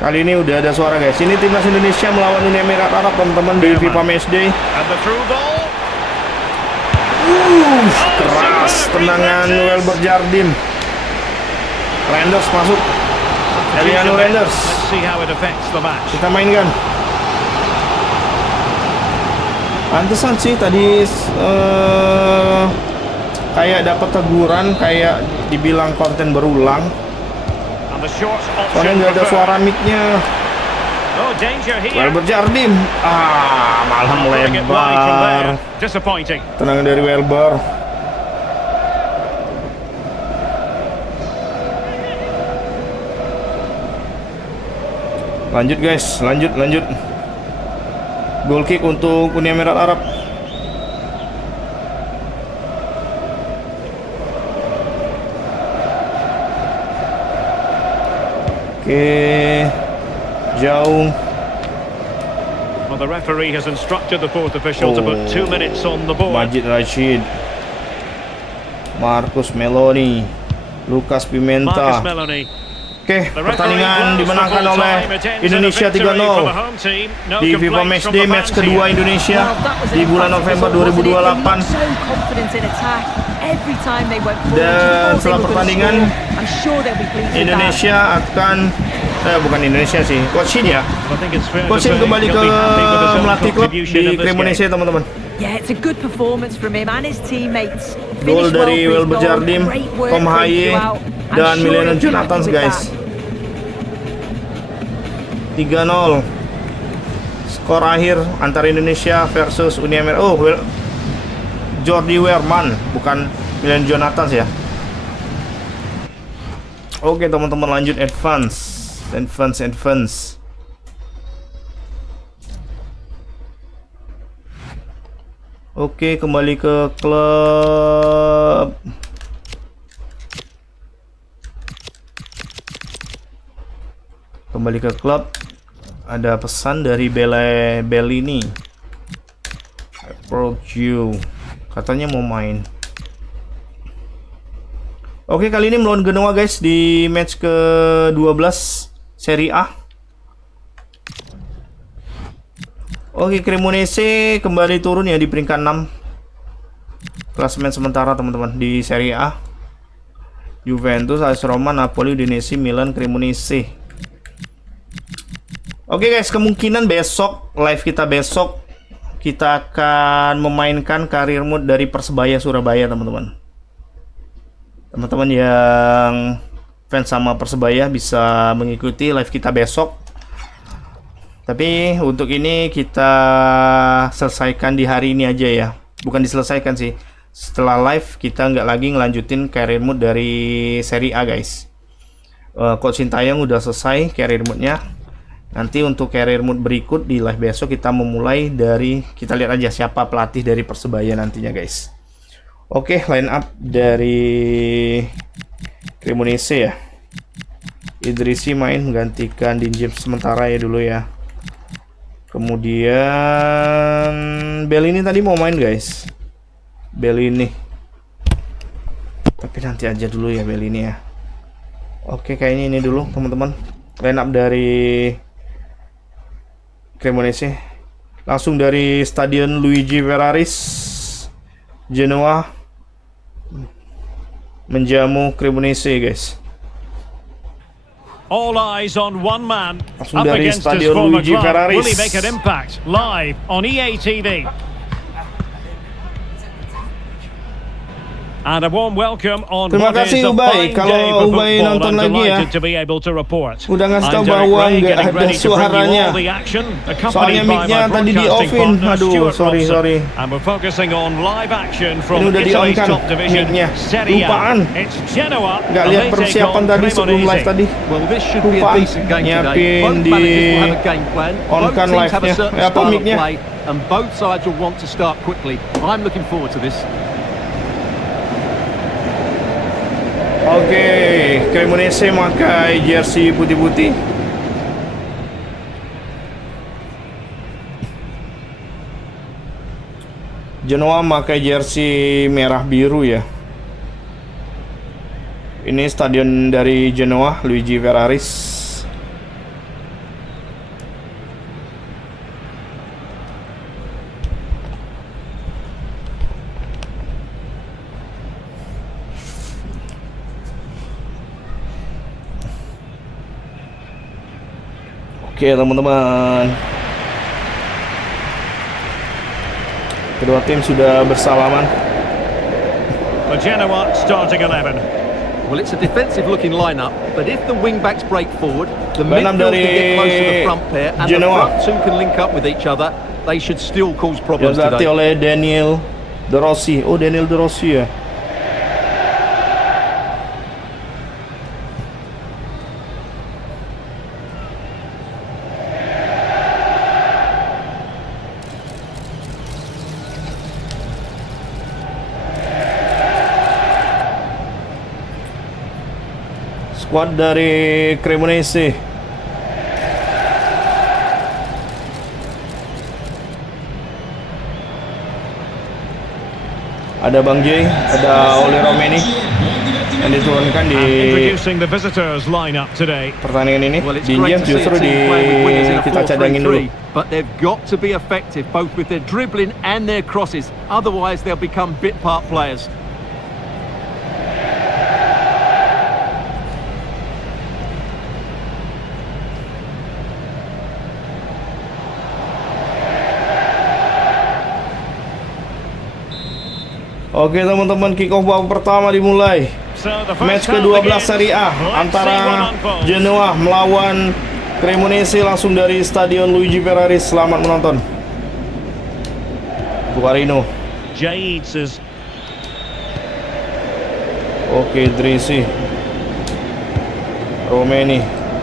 Kali ini udah ada suara guys. Ini timnas Indonesia melawan Uni Emirat Arab teman-teman di FIFA Match Day. And the through ball. Keras tendangan Welber Jardim. Renders masuk. Eliano Renders. Let's see how it affects the match. Kita mainkan. Pantesan sih tadi kayak dapat teguran, kayak dibilang konten berulang. And the short Soalnya option nggak ada preferred. suara mic-nya. Oh, danger here. Welber Jardim. Malah Throwing it wide from there. melebar. Disappointing. Tendangan dari Welber. Lanjut guys, lanjut. Goal kick untuk Uni Emirat Arab. Oke, jauh. Well, the referee has instructed the fourth official to put 2 minutes on the board. Majid Rashid, Marcus Meloni, Lucas Marcus Pimenta. Meloni. Oke, The pertandingan referee blows dimenangkan for full oleh time. It ends in a Indonesia victory for the 3-0 home team. No di FIFA complaints Match from Day the match fans kedua here. Indonesia Well, that was an di bulan emphatic November result, wasn't it? They 2028. looked so confident in attack. Every time they went forward, Dan you thought they setelah were gonna pertandingan, score. I'm sure they'll be pleased with that. Indonesia akan bukan Indonesia sih, Coach Shin ya. I think it's fair to Coach Shin say kembali he'll ke be happy with his own melatih klub contribution di in this Cremonese game. teman-teman. Yeah, it's a good performance from him and his teammates. Gol Finished dari well for his Welber goal. Jardim, Great work Tom from Haye, throughout. I'm dan sure Milena he'll be Jonathan happy with guys. that. 3-0 skor akhir antara Indonesia versus Uni Emirat. Jordi Werman, bukan Milena Jonathan ya. Oke teman-teman, lanjut advance. Advance. Oke, kembali ke klub. Ada pesan dari Bellini. Approach you. Katanya mau main. Oke, kali ini melawan Genoa guys di match ke-12 Serie A. Oke, Cremonese kembali turun ya di peringkat 6. Klasemen sementara teman-teman di Serie A. Juventus, AS Roma, Napoli, Udinese, Milan, Cremonese. Oke guys, kemungkinan besok live kita kita akan memainkan Career Mode dari Persebaya Surabaya teman-teman. Teman-teman yang fans sama Persebaya bisa mengikuti live kita besok. Tapi untuk ini kita selesaikan di hari ini aja ya. Bukan diselesaikan sih. Setelah live kita nggak lagi ngelanjutin Career Mode dari Serie A guys. Coach Shin Tae Yong udah selesai Career Mode-nya. Nanti untuk Career Mode berikut di live besok kita memulai dari, kita lihat aja siapa pelatih dari Persebaya nantinya guys. Oke, line up dari Cremonese ya. Idrisi main menggantikan Dinjim sementara ya dulu ya. Kemudian Bellini tadi mau main guys. Bellini. Tapi nanti aja dulu ya Bellini ya. Oke, kayaknya ini dulu teman-teman. Line up dari Cremonese. Langsung dari Stadion Luigi Ferraris, Genoa, menjamu Cremonese guys. All eyes on one man. Langsung Up dari against his Stadion former Luigi club. Ferraris. Will he make an impact? Live on EA TV. And a warm welcome on Terima what is kasih a Ubay. fine Kalau day for Ubay football. nonton I'm lagi ya. delighted to be able to report. Udah ngasih I'm tahu Derek bahwa Ray, nggak getting ada ready to bring you suaranya. all the action, Soalnya accompanied by mic-nya my tadi di broadcasting off-in. partner, Aduh, Stuart sorry. Robson. And we're focusing on live action from Ini udah Italy's di-on-kan top division, mic-nya. Serie A. Lupaan. It's Genoa. Nggak lihat persiapan tadi sebelum live tadi. Well, this should be a Lupa decent game today. nyiapin Both di managers will have a game plan. Both on-kan teams have a live-nya. certain Apa style of mic-nya? play, and both sides will want to start quickly. I'm looking forward to this. Oke, Cremonese pakai jersey putih-putih. Genoa pakai jersey merah biru ya. Ini stadion dari Genoa, Luigi Ferraris. Oke teman-teman, kedua tim sudah bersalaman. The Genoa starting 11. Well, it's a defensive-looking lineup, but if the wing-backs break forward, the Benam midfield dari can get close to the front pair, and the Genoa. front two can link up with each other. They should still cause problems Dilatih today. oleh Daniel De Rossi. Oh, Daniel De Rossi ya. Squad dari Cremonese. Ada Bang J, ada Oli Romeni yang diturunkan di Introducing the visitors lineup today. pertandingan ini. Well, it's Dinjam great to see a justru team playing with wingers in a kita cadangin dulu. 4-3-3, but they've got to be effective both with their dribbling and their crosses. Otherwise, they'll become bit part players. Oke teman-teman, kick off babak pertama dimulai. So the first Match half ke-12 begins. Serie A Let's see antara what unfolds. Genoa melawan Cremonese langsung dari Stadion Luigi Ferraris. Selamat menonton. Guarino. Jades is Oke, Drisi. Romeni.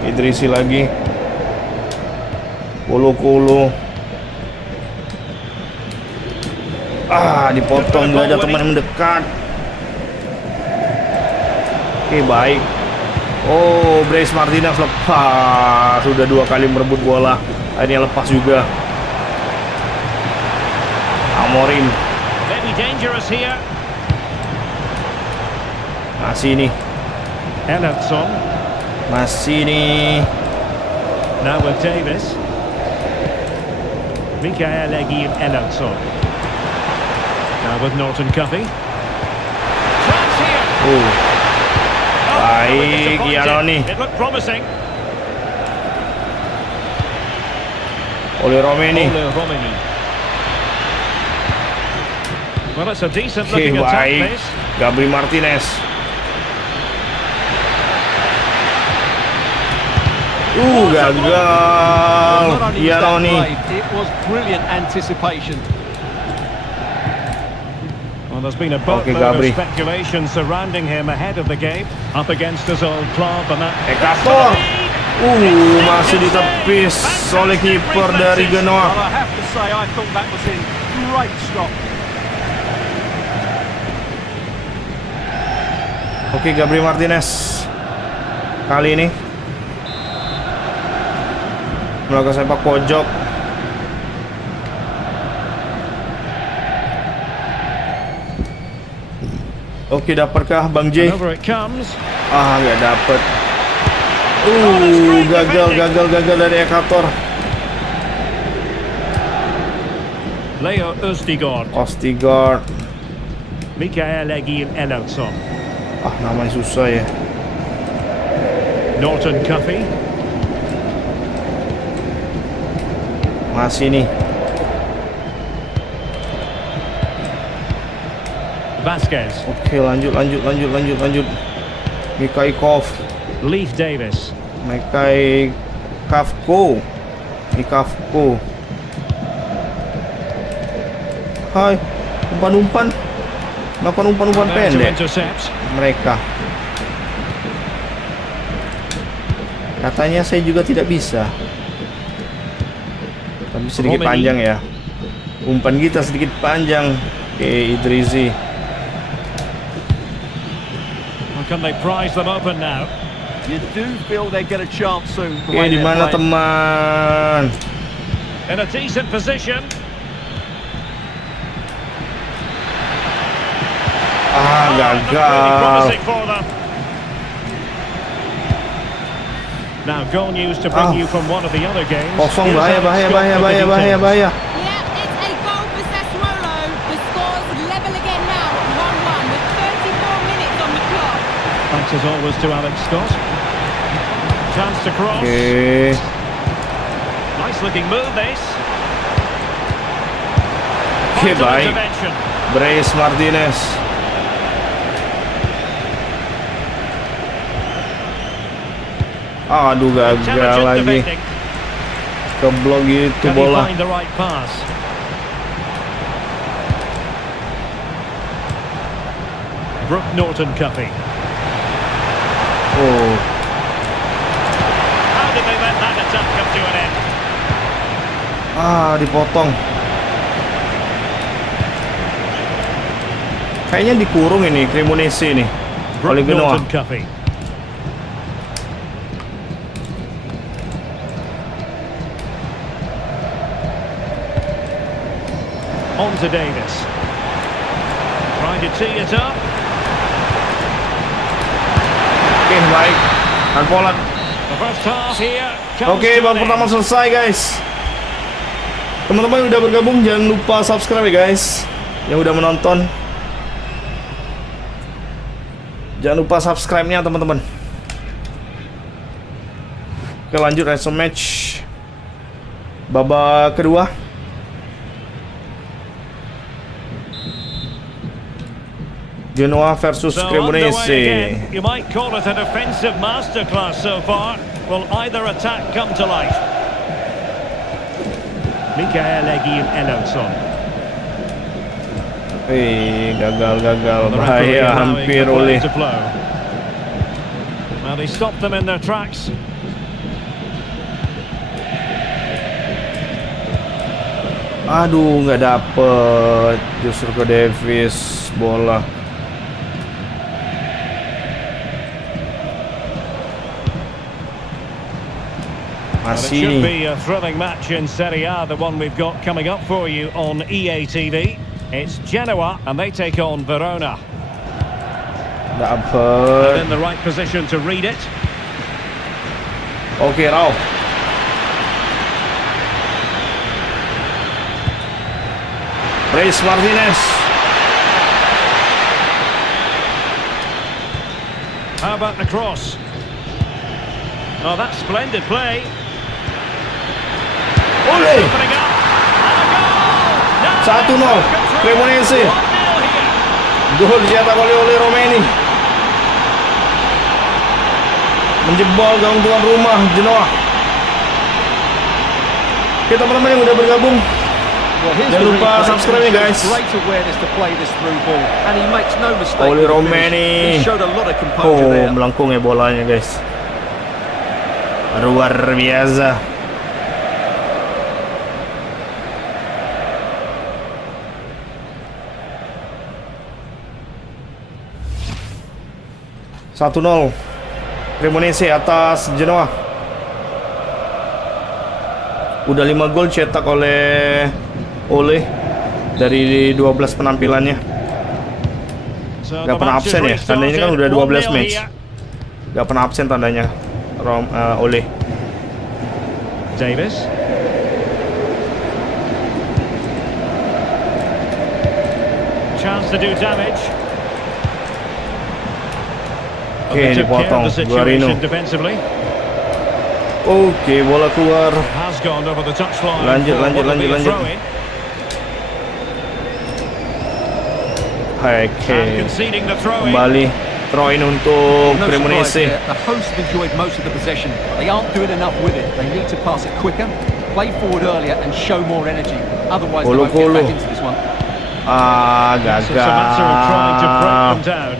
Idrisi lagi. Kulu. Dipotong, gak ada teman yang mendekat. Oke, baik. Oh, Brace Martinez lepas. Sudah 2 kali merebut bola. Akhirnya lepas juga. Amorim. Very dangerous here. Masih nih. Ellerson. Masih nih. Now with Davis. Mikael Egil Ellerson. Now with Norton Cuffy. Chance here. Baik, Ianoni. It looked promising. Oleh Romeni. Well, it's a decent Oke, looking attack, baik. this. Gabriel Martinez. Gagal. Ianoni. It was brilliant anticipation. Well, there's been a boatload of speculation surrounding him ahead of the game, up against his old club, and that. Ekator. Masih ditepis oleh kiper dari Genoa. Well, I have to say, I thought that was in great stop. Oke, Gabriel Martinez kali ini melakukan sepak pojok. Oke, dapatkah Bang J? Nggak dapet. Gagal dari Ekator. Leo Ostigard. Mikael Egil Ellerson. Namanya susah ya. Norton Cuffy. Masih nih. Vasquez. Oke, lanjut. Mikhailov. Leif Davis. Mikhailov. Hai, umpan. Melakukan umpan pendek. Mereka. Katanya saya juga tidak bisa. Tapi sedikit panjang ya. Umpan kita sedikit panjang. Oke, Idrisi. Can they prize them open now? You do feel they get a chance soon. Oke, di mana teman? In a decent position. Gagal. Now goal news to bring you from one of the other games. Kosong, bahaya. Yeah, it's a goal for Sassuolo. The score's level again now, 1-1 with 34 minutes on the clock. Thanks as always to Alex Scott. Chance to cross. Oke. Nice looking move this. Oke, baik. Brace Martinez. Aduh, gagal lagi. Keblok gitu bola. Brooke Norton Cuffy. Oh. How did they let that attack come to an end? Dipotong. Kayaknya dikurung ini Cremonese nih. Oleh Genoa. Norton Cuffy. On to Davis. Trying to tee it up. Oke, baik. Dan Poland. The first half here. Oke, babak pertama selesai, guys. Teman-teman udah bergabung, jangan lupa subscribe ya, guys. Yang udah menonton, jangan lupa subscribe-nya, teman-teman. Oke, lanjut resume match babak kedua. Genoa versus Cremonese. You might call it a defensive masterclass so far. Will either attack come to life? Mikael Egil Ellerson. Gagal. Bahaya, hampir oleh. Well, they stopped them in their tracks. Aduh, nggak dapet. Justru ke Davis bola. Well, it should be a thrilling match in Serie A, the one we've got coming up for you on EA TV. It's Genoa, and they take on Verona. Dapet. And in the right position to read it. Oke, Rao. Reis Martinez. How about the cross? Oh, that's splendid play. Oleh. Opening up. And a goal! 1-0. Cremonese. 1-0 here. Gol dicetak oleh Romeni. Menjebol gawang tuan rumah Genoa. Oke, teman-teman yang udah bergabung, jangan lupa subscribe ya guys. Great awareness to play this through ball, and he makes no mistake. Oleh Romeni. He showed a lot of composure there. Melengkung ya bolanya guys. Luar biasa. Satu 0 Cremonese atas Genoa. Udah 5 gol cetak oleh Ole dari 12 penampilannya. Gak pernah absen ya. Tandanya kan udah 12 match. Gak pernah absen tandanya Ole. Davis. Chance to do damage. Oke, dipotong Guarino. Oke, bola keluar. Lanjut. Oke, kembali throw in untuk Cremonese. The hosts have enjoyed most of the possession. They aren't doing enough with it. They need to pass it quicker, play forward earlier, and show more energy. Otherwise, they won't get back into this one. It's a matter of trying to break them down.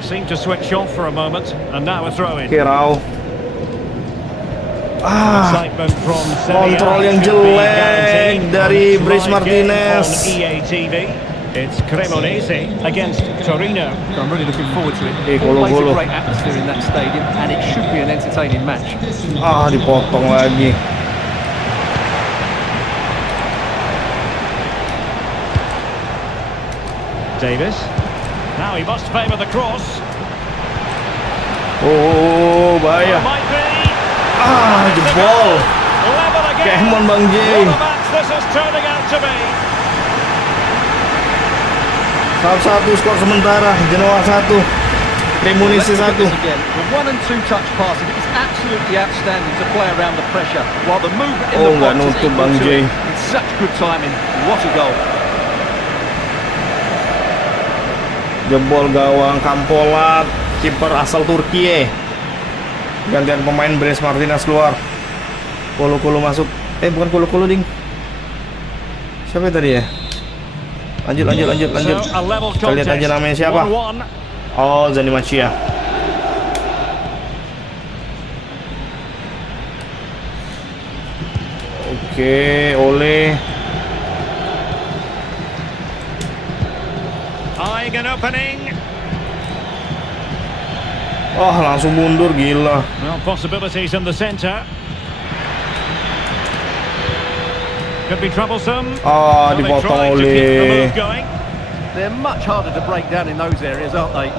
Seemed to switch off for a moment, and now a throw in. Kirau. Excitement from Kontrol yang jelek dari Reis Martinez. EA TV. It's Cremonese against Torino. I'm really looking forward to it. Always a great atmosphere in that stadium, and it should be an entertaining match. Dipotong lagi. Davis. Now he must favour the cross. Bahaya. Jebol. Kemon Bang J. This is turning out to be. 1-1 skor sementara. Genoa 1, Cremonese 1. The 1 and 2 touch passing is absolutely outstanding to play around the pressure, while the movement in the box is equal to it. It's such good timing. What a goal. Jebol gawang Kampolat, kiper asal Turki. Gantian pemain Reis Martinez keluar. Kolo masuk. Bukan Kolo ding. Siapa tadi ya? Lanjut. Kita lihat aja namanya siapa. Oh, Zani Machia. Oke, Ole. An opening. Langsung mundur, gila. Well, possibilities in the centre. Could be troublesome. Dipotong oleh. They're much harder to break down in those areas, aren't they?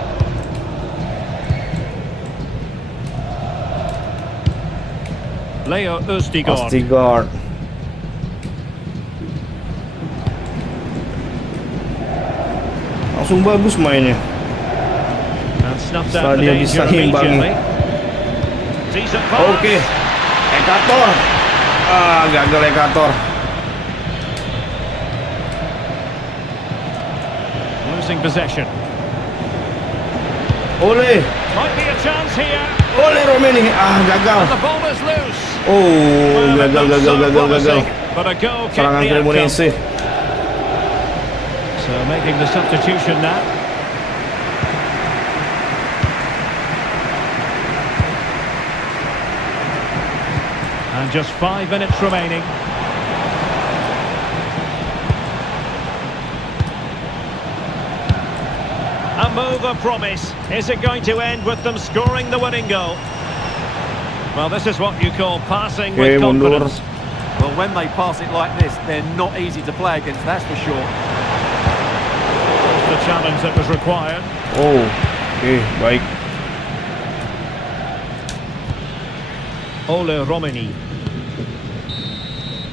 Leo Ustigard. Langsung bagus mainnya. Setelah dia bisa imbangi. Oke. Ekator. Gagal Ekator. Losing possession. Ole. Might be a chance here. Ole Romeni. Gagal. The ball is loose. Gagal. Serangan Cremonese. So making the substitution now. And just 5 minutes remaining. A move of promise. Is it going to end with them scoring the winning goal? Well, this is what you call passing with confidence. Well, when they pass it like this, they're not easy to play against, that's for sure. The challenge that was required. Oh, oke, baik. Ole Romani.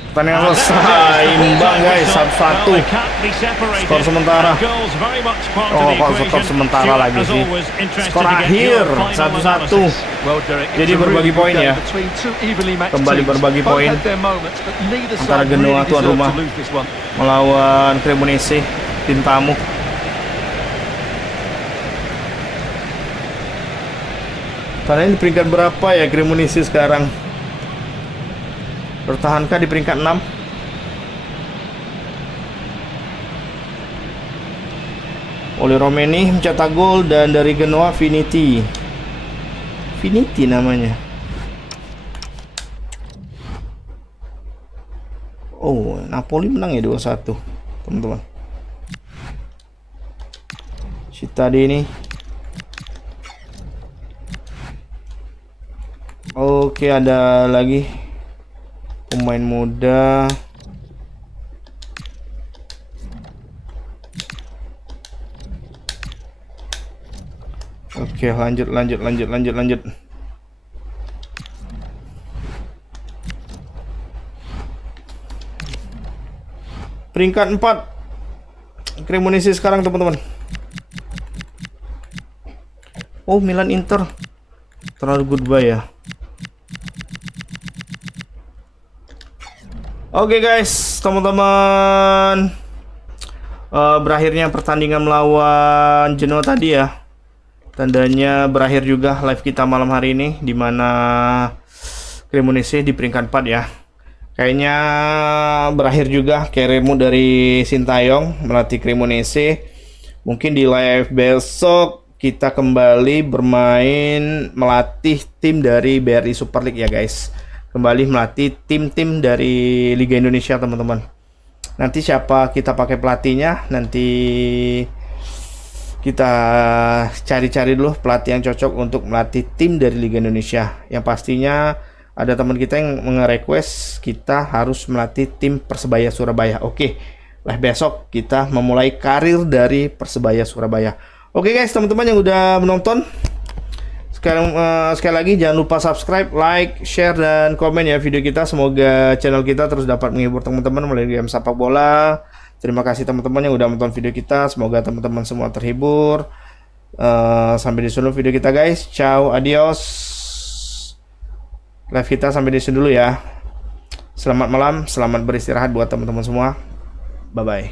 Pertandingan selesai, imbang guys, 1-1. Skor sementara. Oh, kok skor sementara lagi sih. Skor akhir 1-1. Jadi berbagi poin ya. Kembali berbagi poin antara Genoa tuan rumah melawan Cremonese tim tamu. Kalian di peringkat berapa ya Cremonese sekarang? Bertahankah di peringkat 6? Oleh Romani mencetak gol dan dari Genoa Finiti namanya. Oh, Napoli menang ya 2-1 teman-teman. Si tadi ini. Oke, ada lagi pemain muda. Oke, lanjut. Peringkat 4 Cremonese sekarang teman-teman. Oh, Milan Inter. Terlalu goodbye ya. Oke guys, teman-teman, berakhirnya pertandingan melawan Genoa tadi ya. Tandanya berakhir juga live kita malam hari ini, dimana Cremonese di peringkat 4 ya. Kayaknya berakhir juga career mode dari Shin Tae Yong melatih Cremonese. Mungkin di live besok kita kembali bermain melatih tim dari BRI Super League ya guys. Kembali melatih tim-tim dari Liga Indonesia teman-teman. Nanti siapa kita pakai pelatihnya, nanti kita cari-cari dulu pelatih yang cocok untuk melatih tim dari Liga Indonesia. Yang pastinya ada teman kita yang nge-request kita harus melatih tim Persebaya Surabaya. Oke, live besok kita memulai karir dari Persebaya Surabaya. Oke guys, teman-teman yang udah menonton, sekali lagi jangan lupa subscribe, like, share, dan komen ya video kita. Semoga channel kita terus dapat menghibur teman-teman melalui game sepak bola. Terima kasih teman-teman yang udah menonton video kita. Semoga teman-teman semua terhibur. Sampai di sini video kita guys. Ciao, adios. Live kita sampai di sini dulu ya. Selamat malam, selamat beristirahat buat teman-teman semua. Bye-bye.